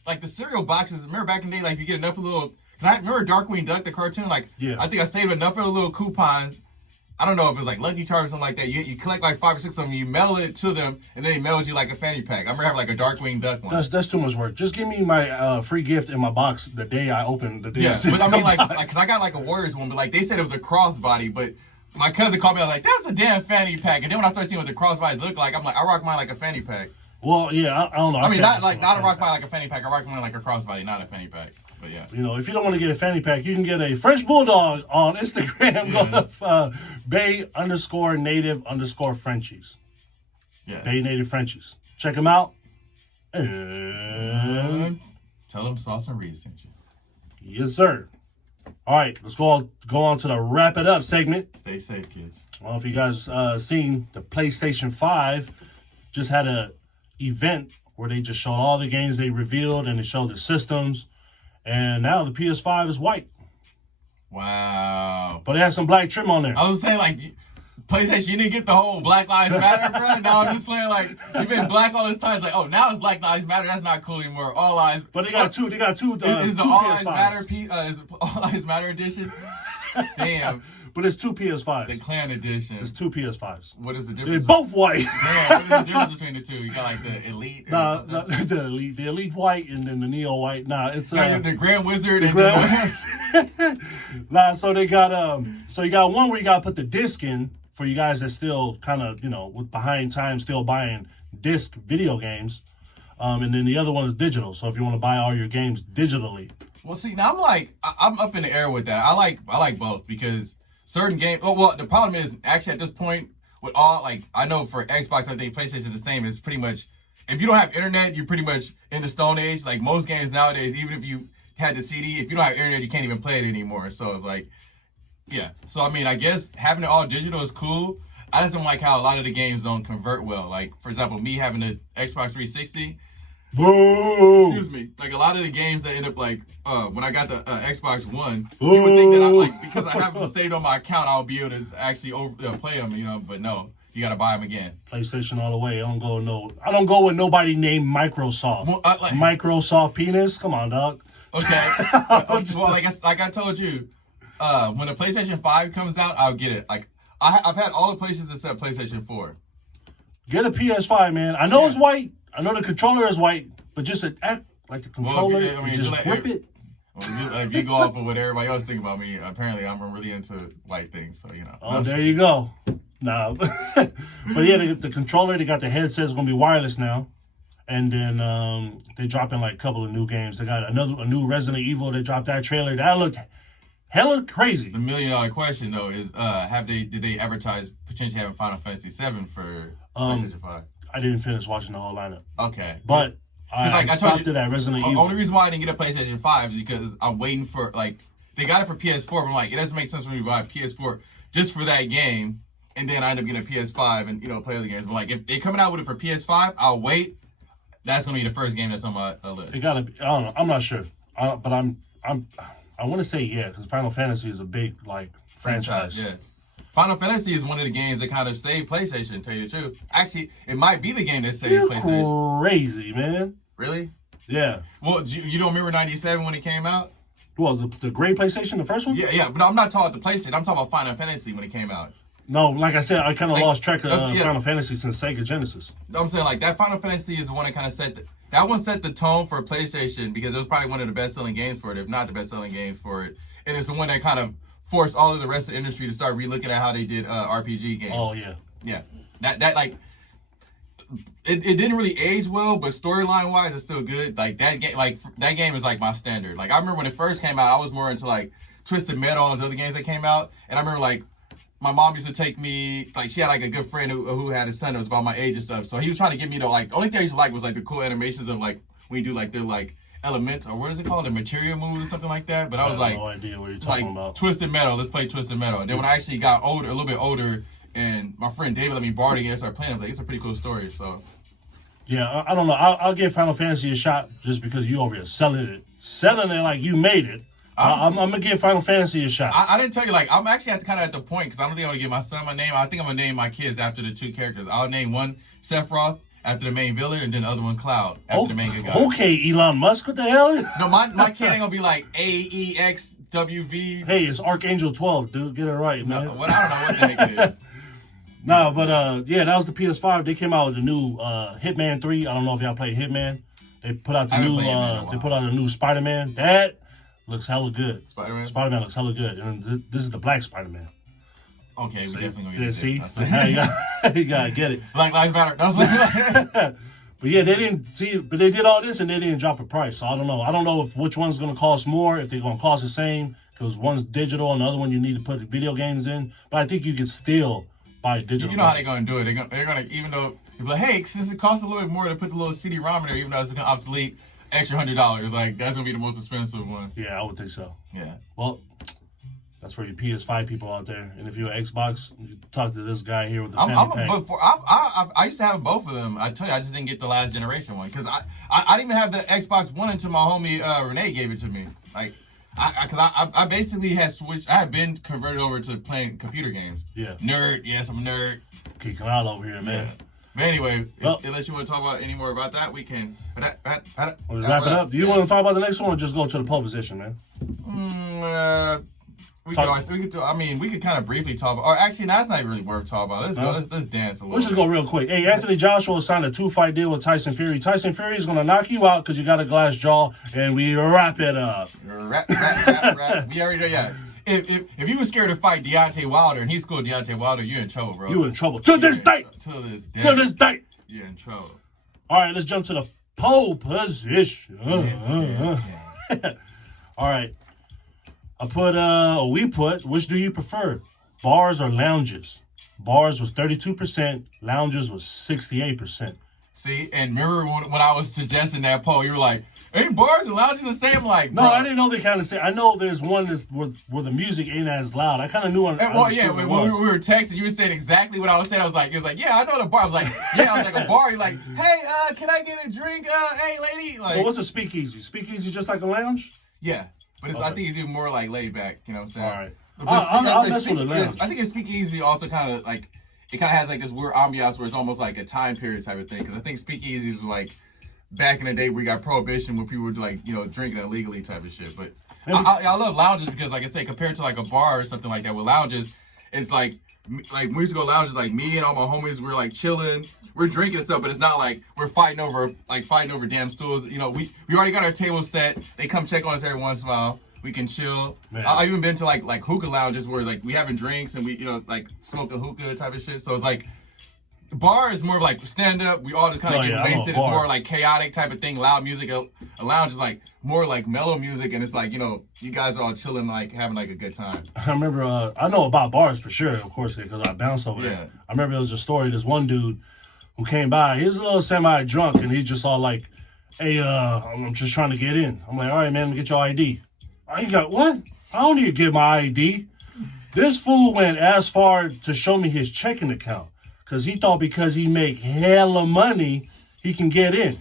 like the cereal boxes. Remember back in the day, like if you get enough of little. Cause I remember Darkwing Duck, the cartoon. Like I think I saved enough of the little coupons. I don't know if it was like Lucky Charms or something like that. You collect like 5 or 6 of them, you mail it to them, and then they mailed you like a fanny pack. I remember having like a Darkwing Duck one. That's too much work. Just give me my free gift in my box the day I open the day. Yeah, but I mean like cause I got like a Warriors one, but like they said it was a crossbody, but My cousin called me. I was like, "That's a damn fanny pack." And then when I started seeing what the crossbodies look like, I'm like, I rock mine like a fanny pack. Well, yeah, I don't know. I mean, not a rock body like a fanny pack. I rock mine like a crossbody, not a fanny pack. But yeah. You know, if you don't want to get a fanny pack, you can get a French Bulldog on Instagram. Yes. Bay_native_Frenchies. Yeah. Bay Native Frenchies. Check them out. And tell them Sauce and Reed sent you. Yes, sir. All right, let's go on to the wrap it up segment. Stay safe, kids. Well, if you guys seen the PlayStation 5 just had a event where they just showed all the games they revealed and they showed the systems. And now the PS5 is white. Wow. But it has some black trim on there. I was saying, like, PlayStation, you didn't get the whole Black Lives Matter, bro. No, I'm just playing like, you've been black all this time. It's like, oh, now it's Black Lives Matter. That's not cool anymore. All lives. But they got two. They got two. Is the two All PS5s. Lives Matter is All Lives Matter edition? Damn. But it's two PS5s. The Clan edition. It's two PS5s. What is the They're difference? both white. Damn, what is the difference between the two? You got like the Elite. Nah, the elite white and then the Neo white. Nah, it's the Grand Wizard and Nah, so they got so you got one where you gotta put the disc in for you guys that still kind of, you know, with behind time still buying disc video games. And then the other one is digital. So if you want to buy all your games digitally. Well, see, now I'm up in the air with that. I like both because certain games. Oh, well, the problem is actually at this point with all, like, I know for Xbox, I think PlayStation is the same. It's pretty much, if you don't have internet, you're pretty much in the Stone Age. Like most games nowadays, even if you had the CD, if you don't have internet, you can't even play it anymore. So it's like, yeah. So I mean, I guess having it all digital is cool. I just don't like how a lot of the games don't convert well. Like, for example, me having an Xbox 360. Boo! Excuse me. Like a lot of the games that end up like when I got the Xbox One, you would think that I like because I have them saved on my account, I'll be able to actually play them, you know. But no, you got to buy them again. PlayStation all the way. I don't go with nobody named Microsoft. Well, Microsoft penis. Come on, dog. Okay. Well, like I told you, when the PlayStation 5 comes out, I'll get it. Like I've had all the PlayStations except PlayStation 4. Get a PS5, man. I know it's white. I know the controller is white, but just act like the controller. Just grip it. Well, if you go off of what everybody else think about me, apparently I'm really into white things, so you know. Oh, there you go. No, but yeah, the controller. They got the headset. It's gonna be wireless now, and then they dropping like a couple of new games. They got a new Resident Evil. They dropped that trailer. That looked hella crazy. The $1 million question though is, did they advertise potentially having Final Fantasy 7 for PlayStation 5? I didn't finish watching the whole lineup. Okay. But I stopped it at Resident Evil. The only reason why I didn't get a PlayStation 5 is because I'm waiting for, like, they got it for PS4, but I'm like, it doesn't make sense for me to buy a PS4 just for that game, and then I end up getting a PS5 and, you know, play other games. But, like, if they're coming out with it for PS5, I'll wait. That's going to be the first game that's on my list. It gotta be, I don't know. I'm not sure. But I want to say yeah, because Final Fantasy is a big, like, franchise. Yeah. Final Fantasy is one of the games that kind of saved PlayStation, to tell you the truth. Actually, it might be the game that saved PlayStation. Crazy, man. Really? Yeah. Well, you don't remember 97 when it came out? Well, the great PlayStation, the first one? Yeah, but I'm not talking about the PlayStation. I'm talking about Final Fantasy when it came out. No, like I said, I kind of lost track of Final Fantasy since Sega Genesis. I'm saying, like, that Final Fantasy is the one that kind of that one set the tone for PlayStation because it was probably one of the best-selling games for it, if not the best-selling games for it. And it's the one that kind of forced all of the rest of the industry to start relooking at how they did RPG games. Oh, yeah. Yeah. That like, it didn't really age well, but storyline-wise, it's still good. Like, that game is, like, my standard. Like, I remember when it first came out, I was more into, like, Twisted Metal and other games that came out. And I remember, like, my mom used to take me, like, she had, like, a good friend who had a son that was about my age and stuff. So he was trying to get me to, like, the only thing I used to like was, like, the cool animations of, like, when you do, like, the, like, element, or what is it called? The material moves or something like that. But I was like, no idea what you're talking about. Twisted Metal, let's play Twisted Metal. And then when I actually got older, a little bit older, and my friend David let me borrow it again and start playing, I was like, it's a pretty cool story. So yeah, I don't know. I'll give Final Fantasy a shot just because you over here selling it like you made it. I'm gonna give Final Fantasy a shot. I didn't tell you, like, I'm actually at the point because I don't think I'm gonna give my son my name. I think I'm gonna name my kids after the two characters. I'll name one Sephiroth after the main villain, and then the other one Cloud after the main good guy. Okay, Elon Musk, what the hell? No, my kid ain't gonna be like AEXWV. Hey, it's Archangel 12, dude. Get it right, man. No, well, I don't know what the heck it is. No, but yeah, that was the PS5. They came out with the new Hitman 3. I don't know if y'all played Hitman. They put out the new Spider-Man. That looks hella good. Spider-Man? Spider-Man looks hella good. And this is the black Spider-Man. Okay, we definitely gonna Yeah, get see? it. You gotta get it. Black Lives Matter. That's like, But yeah, they didn't see, but they did all this and they didn't drop a price. So I don't know. I don't know if which one's gonna cost more, if they're gonna cost the same, because one's digital and the other one you need to put video games in. But I think you can still buy digital. you know how they're gonna do it. They're gonna even though you're like, hey, since it costs a little bit more to put the little CD-ROM in there, even though it's become obsolete, extra $100. Like that's gonna be the most expensive one. Yeah, I would think so. Yeah. Well, that's for your PS5 people out there. And if you're an Xbox, you talk to this guy here with the family pack. I used to have both of them. I tell you, I just didn't get the last generation one because I didn't even have the Xbox One until my homie Renee gave it to me. Like, I basically had switched. I had been converted over to playing computer games. Yeah. Nerd. Yes, I'm a nerd. Kicking out over here, man. Yeah. But anyway, Well, unless you want to talk about any more about that, we can. Let's wrap it up. Do you want to talk about the next one or just go to the pole position, man? We could kind of briefly talk about, or actually, that's not really worth talking about. Let's go. Let's dance a little. Let's just go real quick. Hey, Anthony Joshua signed a 2-fight deal with Tyson Fury. Tyson Fury is going to knock you out because you got a glass jaw, and we wrap it up. Wrap. We already know, yeah. If you were scared to fight Deontay Wilder and he scored Deontay Wilder, you're in trouble, bro. You in trouble. To this day. To this day. To this day. You're in trouble. All right, let's jump to the pole position. Yes. All right. We put, which do you prefer? Bars or lounges? Bars was 32%, lounges was 68%. See, and remember when I was suggesting that poll, you were like, ain't bars and lounges the same? Like, no, bro. I didn't know they kind of say. I know there's one that's where the music ain't as loud. I kind of knew one. Well, yeah, when we were texting, you were saying exactly what I was saying. I was like, yeah, I know the bar. I was like, yeah, I was like a bar. You're like, hey, can I get a drink? Hey, lady. Like, so what's a speakeasy? Speakeasy just like a lounge? Yeah, but it's, I think it's even more like laid back. You know what I'm saying? All right. I'll mess with the lounge. I think a speakeasy also kind of like, it kind of has like this weird ambiance where it's almost like a time period type of thing. Because I think speakeasies were like back in the day where you got prohibition where people were like, drinking illegally type of shit. But I love lounges because, like I say, compared to like a bar or something like that with lounges, it's like when we used to go to lounges, like me and all my homies, we're like chilling, we're drinking and stuff, but it's not like we're fighting over damn stools. We already got our table set. They come check on us every once in a while. We can chill. I've even been to like hookah lounges where like we having drinks and we like smoke a hookah type of shit. So it's like the bar is more of like stand up. We all just kind of get wasted. It's more like chaotic type of thing. Loud music. A lounge is like more like mellow music, and it's like you guys are all chilling, like having like a good time. I remember. I know about bars for sure, of course, because I bounced over there. I remember there was a story. This one dude who came by. He was a little semi-drunk, and he just all like, "Hey, I'm just trying to get in." I'm like, "All right, man, get your ID." I got what? I don't need to get my ID. This fool went as far to show me his checking account because he thought because he make hella money, he can get in.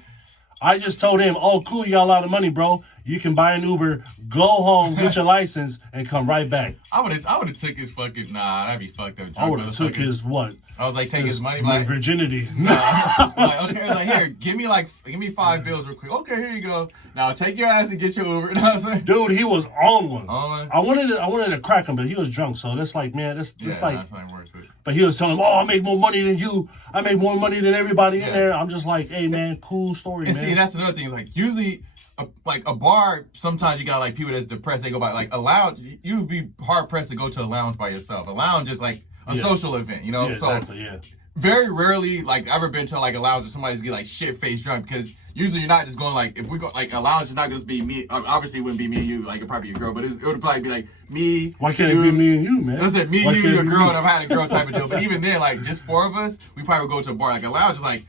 I just told him, "Oh, cool, you got a lot of money, bro. You can buy an Uber, go home, get your license, and come right back." I would have took his fucking that'd be fucked up. I would have took his what? I was like, take his money, my like virginity. Like, okay, like here, give me 5 bills real quick. Okay, here you go. Now take your ass and get your Uber. You know what I'm saying? Dude, he was on one. On. I wanted to crack him, but he was drunk. So that's like, man, that's like. That's not worth it. But he was telling him, "Oh, I make more money than you. I make more money than everybody in there." I'm just like, "Hey, man, cool story." And man. see, that's another thing. Like usually, like a bar, sometimes you got like people that's depressed. They go by like a lounge. You'd be hard pressed to go to a lounge by yourself. A lounge is like a social event, Yeah, so exactly, very rarely like ever been to like a lounge where somebody's get like shit faced drunk because usually you're not just going like if we go like a lounge is not gonna be me. Obviously, it wouldn't be me and you. Like it'd probably be a girl, but it would probably be like me. Why can't it be me and you, man? I said me, you, your girl, and I've had a girl type of deal. But even then, like just 4 of us, we probably would go to a bar. Like a lounge is like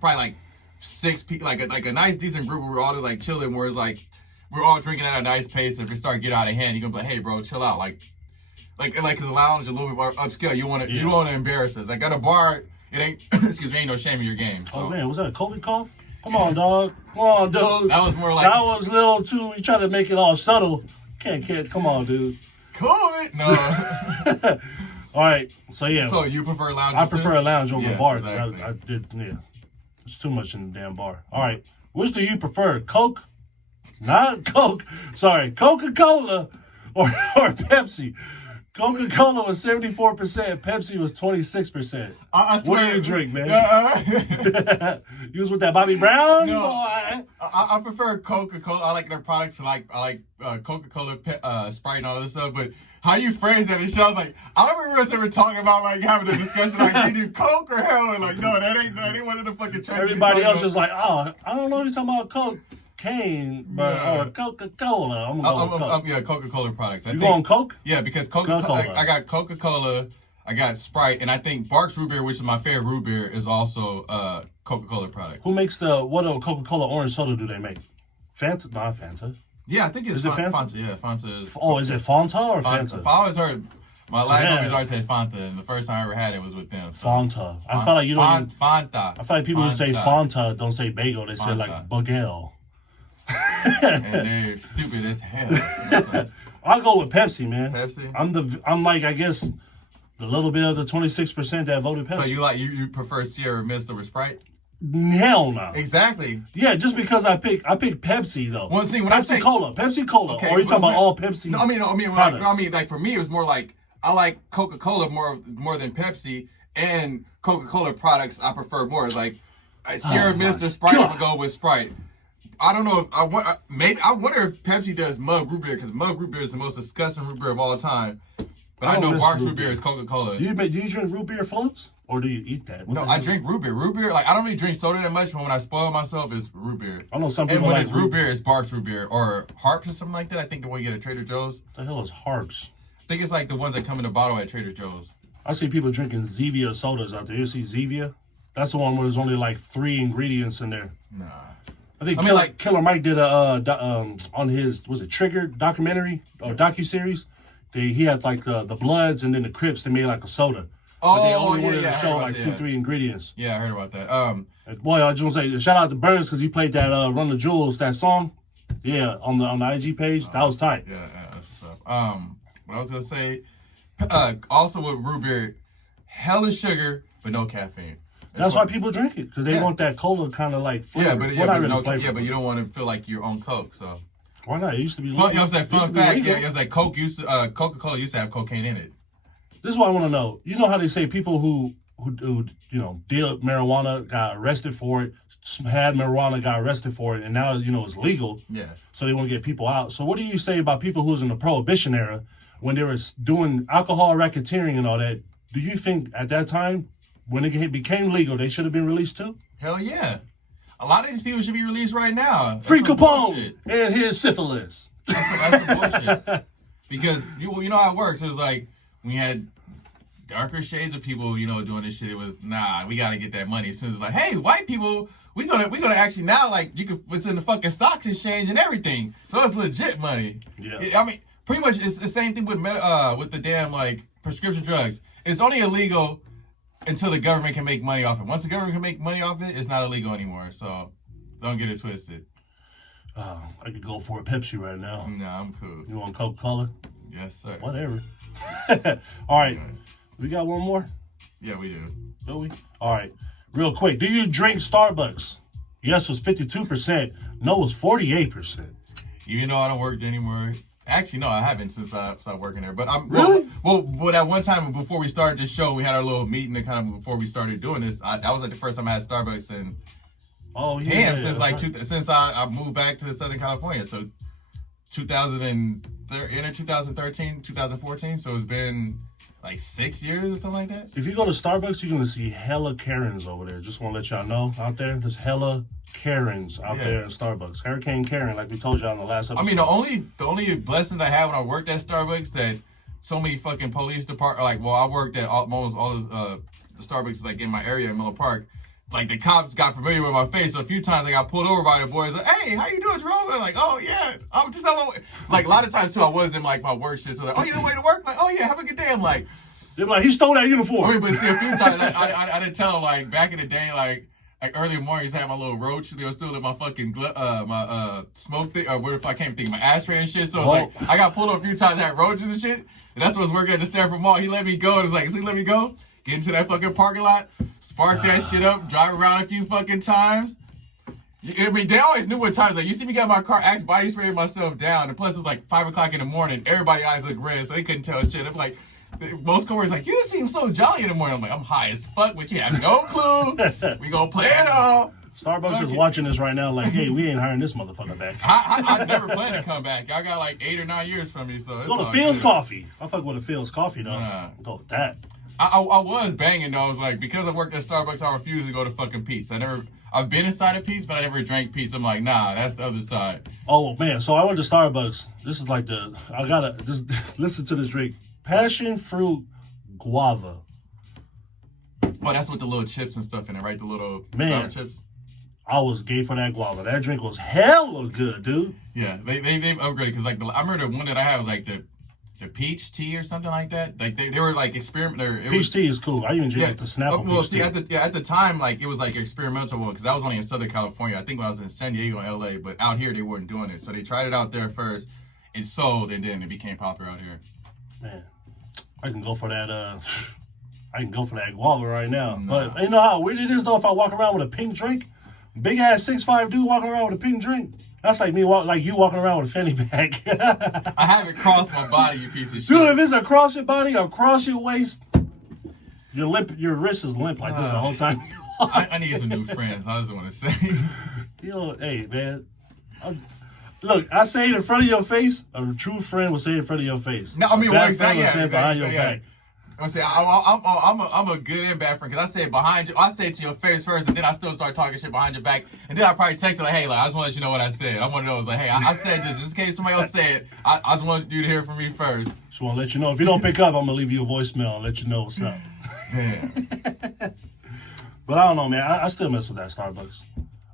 probably like 6 people, like a nice decent group where we're all just like chilling. Where it's like we're all drinking at a nice pace. If it start get out of hand, you're gonna be like, "Hey, bro, chill out." Like cause the lounge is a little bit more upscale. You don't want to embarrass us. Like at a bar, it ain't excuse me, ain't no shame in your game. So. Oh man, was that a COVID cough? Come on, dog. Come on, dude. That was more like that was a little too. You try to make it all subtle. Can't. Come on, dude. COVID? No. All right. So yeah. So you prefer lounges? I prefer a lounge over a bar. Exactly. I did. Yeah. It's too much in the damn bar. All right. Which do you prefer? Coke? Not Coke. Sorry, Coca-Cola or Pepsi. Coca-Cola was 74%. Pepsi was 26%. I swear. What do you drink, man? You was with that Bobby Brown? No. Boy. I prefer Coca-Cola. I like their products. I like Coca-Cola, Sprite, and all this stuff. But how you phrase that and shit. I was like, I don't remember us ever talking about like having a discussion like, you do coke or heroin? Like, no, that ain't one of the fucking trends. Everybody else is like, oh, I don't know if you're talking about cocaine, but or Coca-Cola. I'm going with Coke. Yeah, Coca-Cola products. You going Coke? Yeah, because Coca-Cola. I got Coca-Cola, I got Sprite, and I think Barks Root Beer, which is my favorite root beer, is also a Coca-Cola product. Who makes what Coca-Cola orange soda do they make? Fanta? Not Fanta. Yeah, I think it's Fanta. Yeah, Fanta is. Oh, is it Fanta or Fanta? I always heard, my life movies always said Fanta, and the first time I ever had it was with them. So. Fanta. I felt like you don't Fanta. I feel like people who say Fanta don't say bagel, they say like bagel. And they're stupid as hell. I'll go with Pepsi, man. Pepsi? I'm like, I guess, the little bit of the 26% that voted Pepsi. So you prefer Sierra Mist over Sprite? Hell no. Exactly. Yeah, just because I pick Pepsi though. Well, see, when Pepsi Cola. Okay, or are you talking about all Pepsi? No, I mean, like for me, it was more like I like Coca-Cola more than Pepsi, and Coca-Cola products I prefer more. Like Sierra Mist or Sprite, I would go with Sprite. I don't know if I wonder if Pepsi does mug root beer, because mug root beer is the most disgusting root beer of all time. But I know Barks root beer is Coca-Cola. Do you drink root beer floats? Or do you eat that? No, I drink root beer. Root beer, like I don't really drink soda that much, but when I spoil myself, it's root beer. I know some people and when it's root beer, it's Barks root beer or Harps or something like that. I think the one you get at Trader Joe's. What the hell is Harps? I think it's like the ones that come in a bottle at Trader Joe's. I see people drinking Zevia sodas out there. You see Zevia? That's the one where there's only like 3 ingredients in there. Nah. I think Killer Mike did on his Trigger documentary or docuseries. He had like the Bloods and then the Crips. They made like a soda. But they only wanted to show like 2-3 ingredients. Yeah, I heard about that. Boy, I just want to say shout out to Burns because he played that Run the Jewels, that song. Yeah, on the IG page. That was tight. Yeah, that's what's up. What I was gonna say, also with root beer, hella sugar but no caffeine. That's why people drink it, because they want that cola kind of like flavor. But you don't want to feel like you're on Coke, so. Why not? It used to be. Fun fact. Yeah, it was like Coca-Cola used to have cocaine in it. This is what I want to know. You know how they say people who deal marijuana got arrested for it, had marijuana got arrested for it, and now it's legal. Yeah. So they want to get people out. So what do you say about people who was in the Prohibition era when they were doing alcohol racketeering and all that? Do you think at that time when it became legal they should have been released too? Hell yeah. A lot of these people should be released right now. Free Capone and his syphilis. That's some bullshit. Because you know how it works. It was like when you had darker shades of people, doing this shit. It was we gotta get that money. As soon as it's like, hey, white people, we gonna actually now like it's in the fucking stocks exchange and everything. So it's legit money. Yeah. I mean, pretty much it's the same thing with the damn like prescription drugs. It's only illegal until the government can make money off it. Once the government can make money off it, it's not illegal anymore. So don't get it twisted. I could go for a Pepsi right now. Nah, I'm cool. You want Coca-Cola? Yes, sir. Whatever. All right. We got one more? Yeah, we do. Do we? All right. Real quick. Do you drink Starbucks? Yes was 52%. No was 48%. Even though I don't work there anymore. Actually, no, I haven't since I stopped working there. But I'm really? Well, that one time before we started this show, we had our little meeting and kind of before we started doing this. That was like the first time I had Starbucks in since I moved back to Southern California. So 2013, 2014. So it's been like 6 years or something like that. If you go to Starbucks, you're gonna see hella Karens over there. Just want to let y'all know out there. There's hella Karens out there in Starbucks. Hurricane Karen, like we told y'all in the last episode. I mean, the only blessing I had when I worked at Starbucks that so many fucking police department, I worked at almost all the Starbucks like in my area in Miller Park. Like the cops got familiar with my face. So a few times I got pulled over by the boys. Like, hey, how you doing, Jerome? I'm like, oh yeah, I'm just on my way. Like a lot of times too, I was in like my work shit. So like, oh, you on the way to work? Like, oh yeah, have a good day. I'm like, they're like, he stole that uniform. I mean, but see, a few times I didn't tell them. Like back in the day, like early mornings, I had my little roach. They were still in my fucking my smoke thing, or what if I can't think my ashtray and shit. So it's like I got pulled over a few times. I had roaches and shit. And that's what I was working at the Stanford Mall. He let me go. And it's like, so he let me go. Get into that fucking parking lot, spark that shit up, drive around a few fucking times. I mean, they always knew what times. Like, you see me get in my car, axe body spray myself down, and plus it's like 5 o'clock in the morning. Everybody's eyes look red, so they couldn't tell shit. I'm like, most coworkers like, you seem so jolly in the morning. I'm like, I'm high as fuck, but you have no clue. We gonna play it off. Starbucks is Okay. watching this right now like, hey, we ain't hiring this motherfucker back. I never plan to come back. Y'all got like 8 or 9 years from me, so it's Go to all Phil's good. Coffee. I fuck with a Phil's Coffee, though. Nah. Go with that. I was banging though. I was like, because I worked at Starbucks, I refuse to go to fucking Pete's. I've been inside of Pete's, but I never drank Pete's. I'm like, nah, that's the other side. Oh, man. So I went to Starbucks. This is like I gotta, just listen to this drink. Passion fruit guava. Oh, that's with the little chips and stuff in it, right? The little Man. guava chips. I was gay for that guava. That drink was hella good, dude. Yeah, they've upgraded because like I remember the one that I had was like the peach tea or something like that. Like they were like experimental. Peach tea is cool. I even drink with the Snapple. Well, peach see, tea. at the time, like it was like experimental one because I was only in Southern California. I think when I was in San Diego and LA, but out here they weren't doing it. So they tried it out there first. It sold and then it became popular out here. Man, I can go for that. I can go for that guava right now. Nah. But you know how weird it is though if I walk around with a pink drink, big ass 6'5" dude walking around with a pink drink. That's like me, like you walking around with a fanny bag. I haven't crossed my body, you piece of shit. Dude, if it's across your body, across your waist, your wrist is limp like this the whole time. I need some new friends. I just want to say. Yo, hey man, look, I say it in front of your face. A true friend will say it in front of your face. No, I mean, A well, bad exactly. friend will say it behind your back. I'm saying I'm a good and bad friend because I say it behind you. I say it to your face first, and then I still start talking shit behind your back, and then I probably text you like, "Hey, like I just want to let you know what I said." I'm one of those like, "Hey, I said this just in case somebody else say it. I just want you to hear from me first." Just want to let you know if you don't pick up, I'm gonna leave you a voicemail and let you know what's up. Damn. But I don't know, man. I still mess with that Starbucks.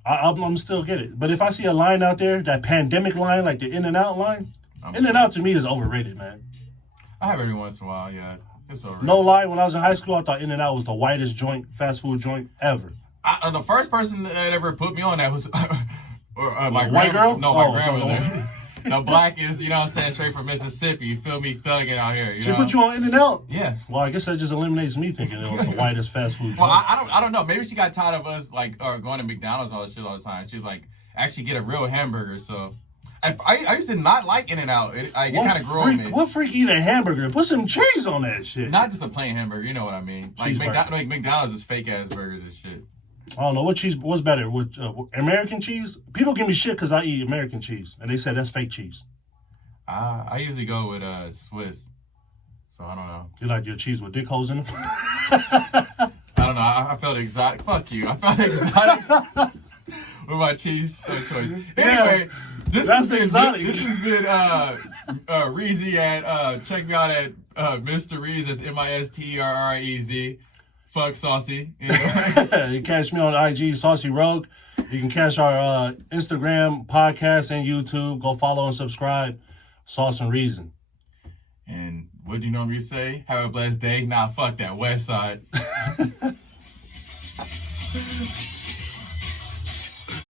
I'm still get it. But if I see a line out there, that pandemic line, like the In-N-Out line, In-N-Out to me is overrated, man. I have every once in a while, yeah. It's alright. No lie, when I was in high school, I thought In-N-Out was the whitest joint, fast food joint ever. The first person that ever put me on that was my white girl? No, my Oh, grandmother. The black is, you know what I'm saying, straight from Mississippi. You feel me? Thugging out here. You She know? put you on In-N-Out? Yeah. Well, I guess that just eliminates me thinking it was the whitest fast food joint. Well, I don't know. Maybe she got tired of us like going to McDonald's all this shit all the time. She's like, actually get a real hamburger. So I used to not like In-N-Out. It kind of grew on me. What freak eat a hamburger? Put some cheese on that shit. Not just a plain hamburger. You know what I mean? Like Cheeseburger. McDonald's is fake ass burgers and shit. I don't know what's better, with American cheese. People give me shit because I eat American cheese, and they said that's fake cheese. I usually go with Swiss, so I don't know. You like your cheese with dick holes in them? I don't know. I felt exotic. Fuck you. I felt exotic with my cheese choice. Anyway, this has been Riezon at check me out at Mr. Reez. That's MISTERRIEZ. Fuck Saucy. Anyway. You can catch me on IG, Saucy Rogue. You can catch our Instagram, podcast, and YouTube. Go follow and subscribe. Sauce and Riezon. And what do you normally say? Have a blessed day. Nah, fuck that. West Side.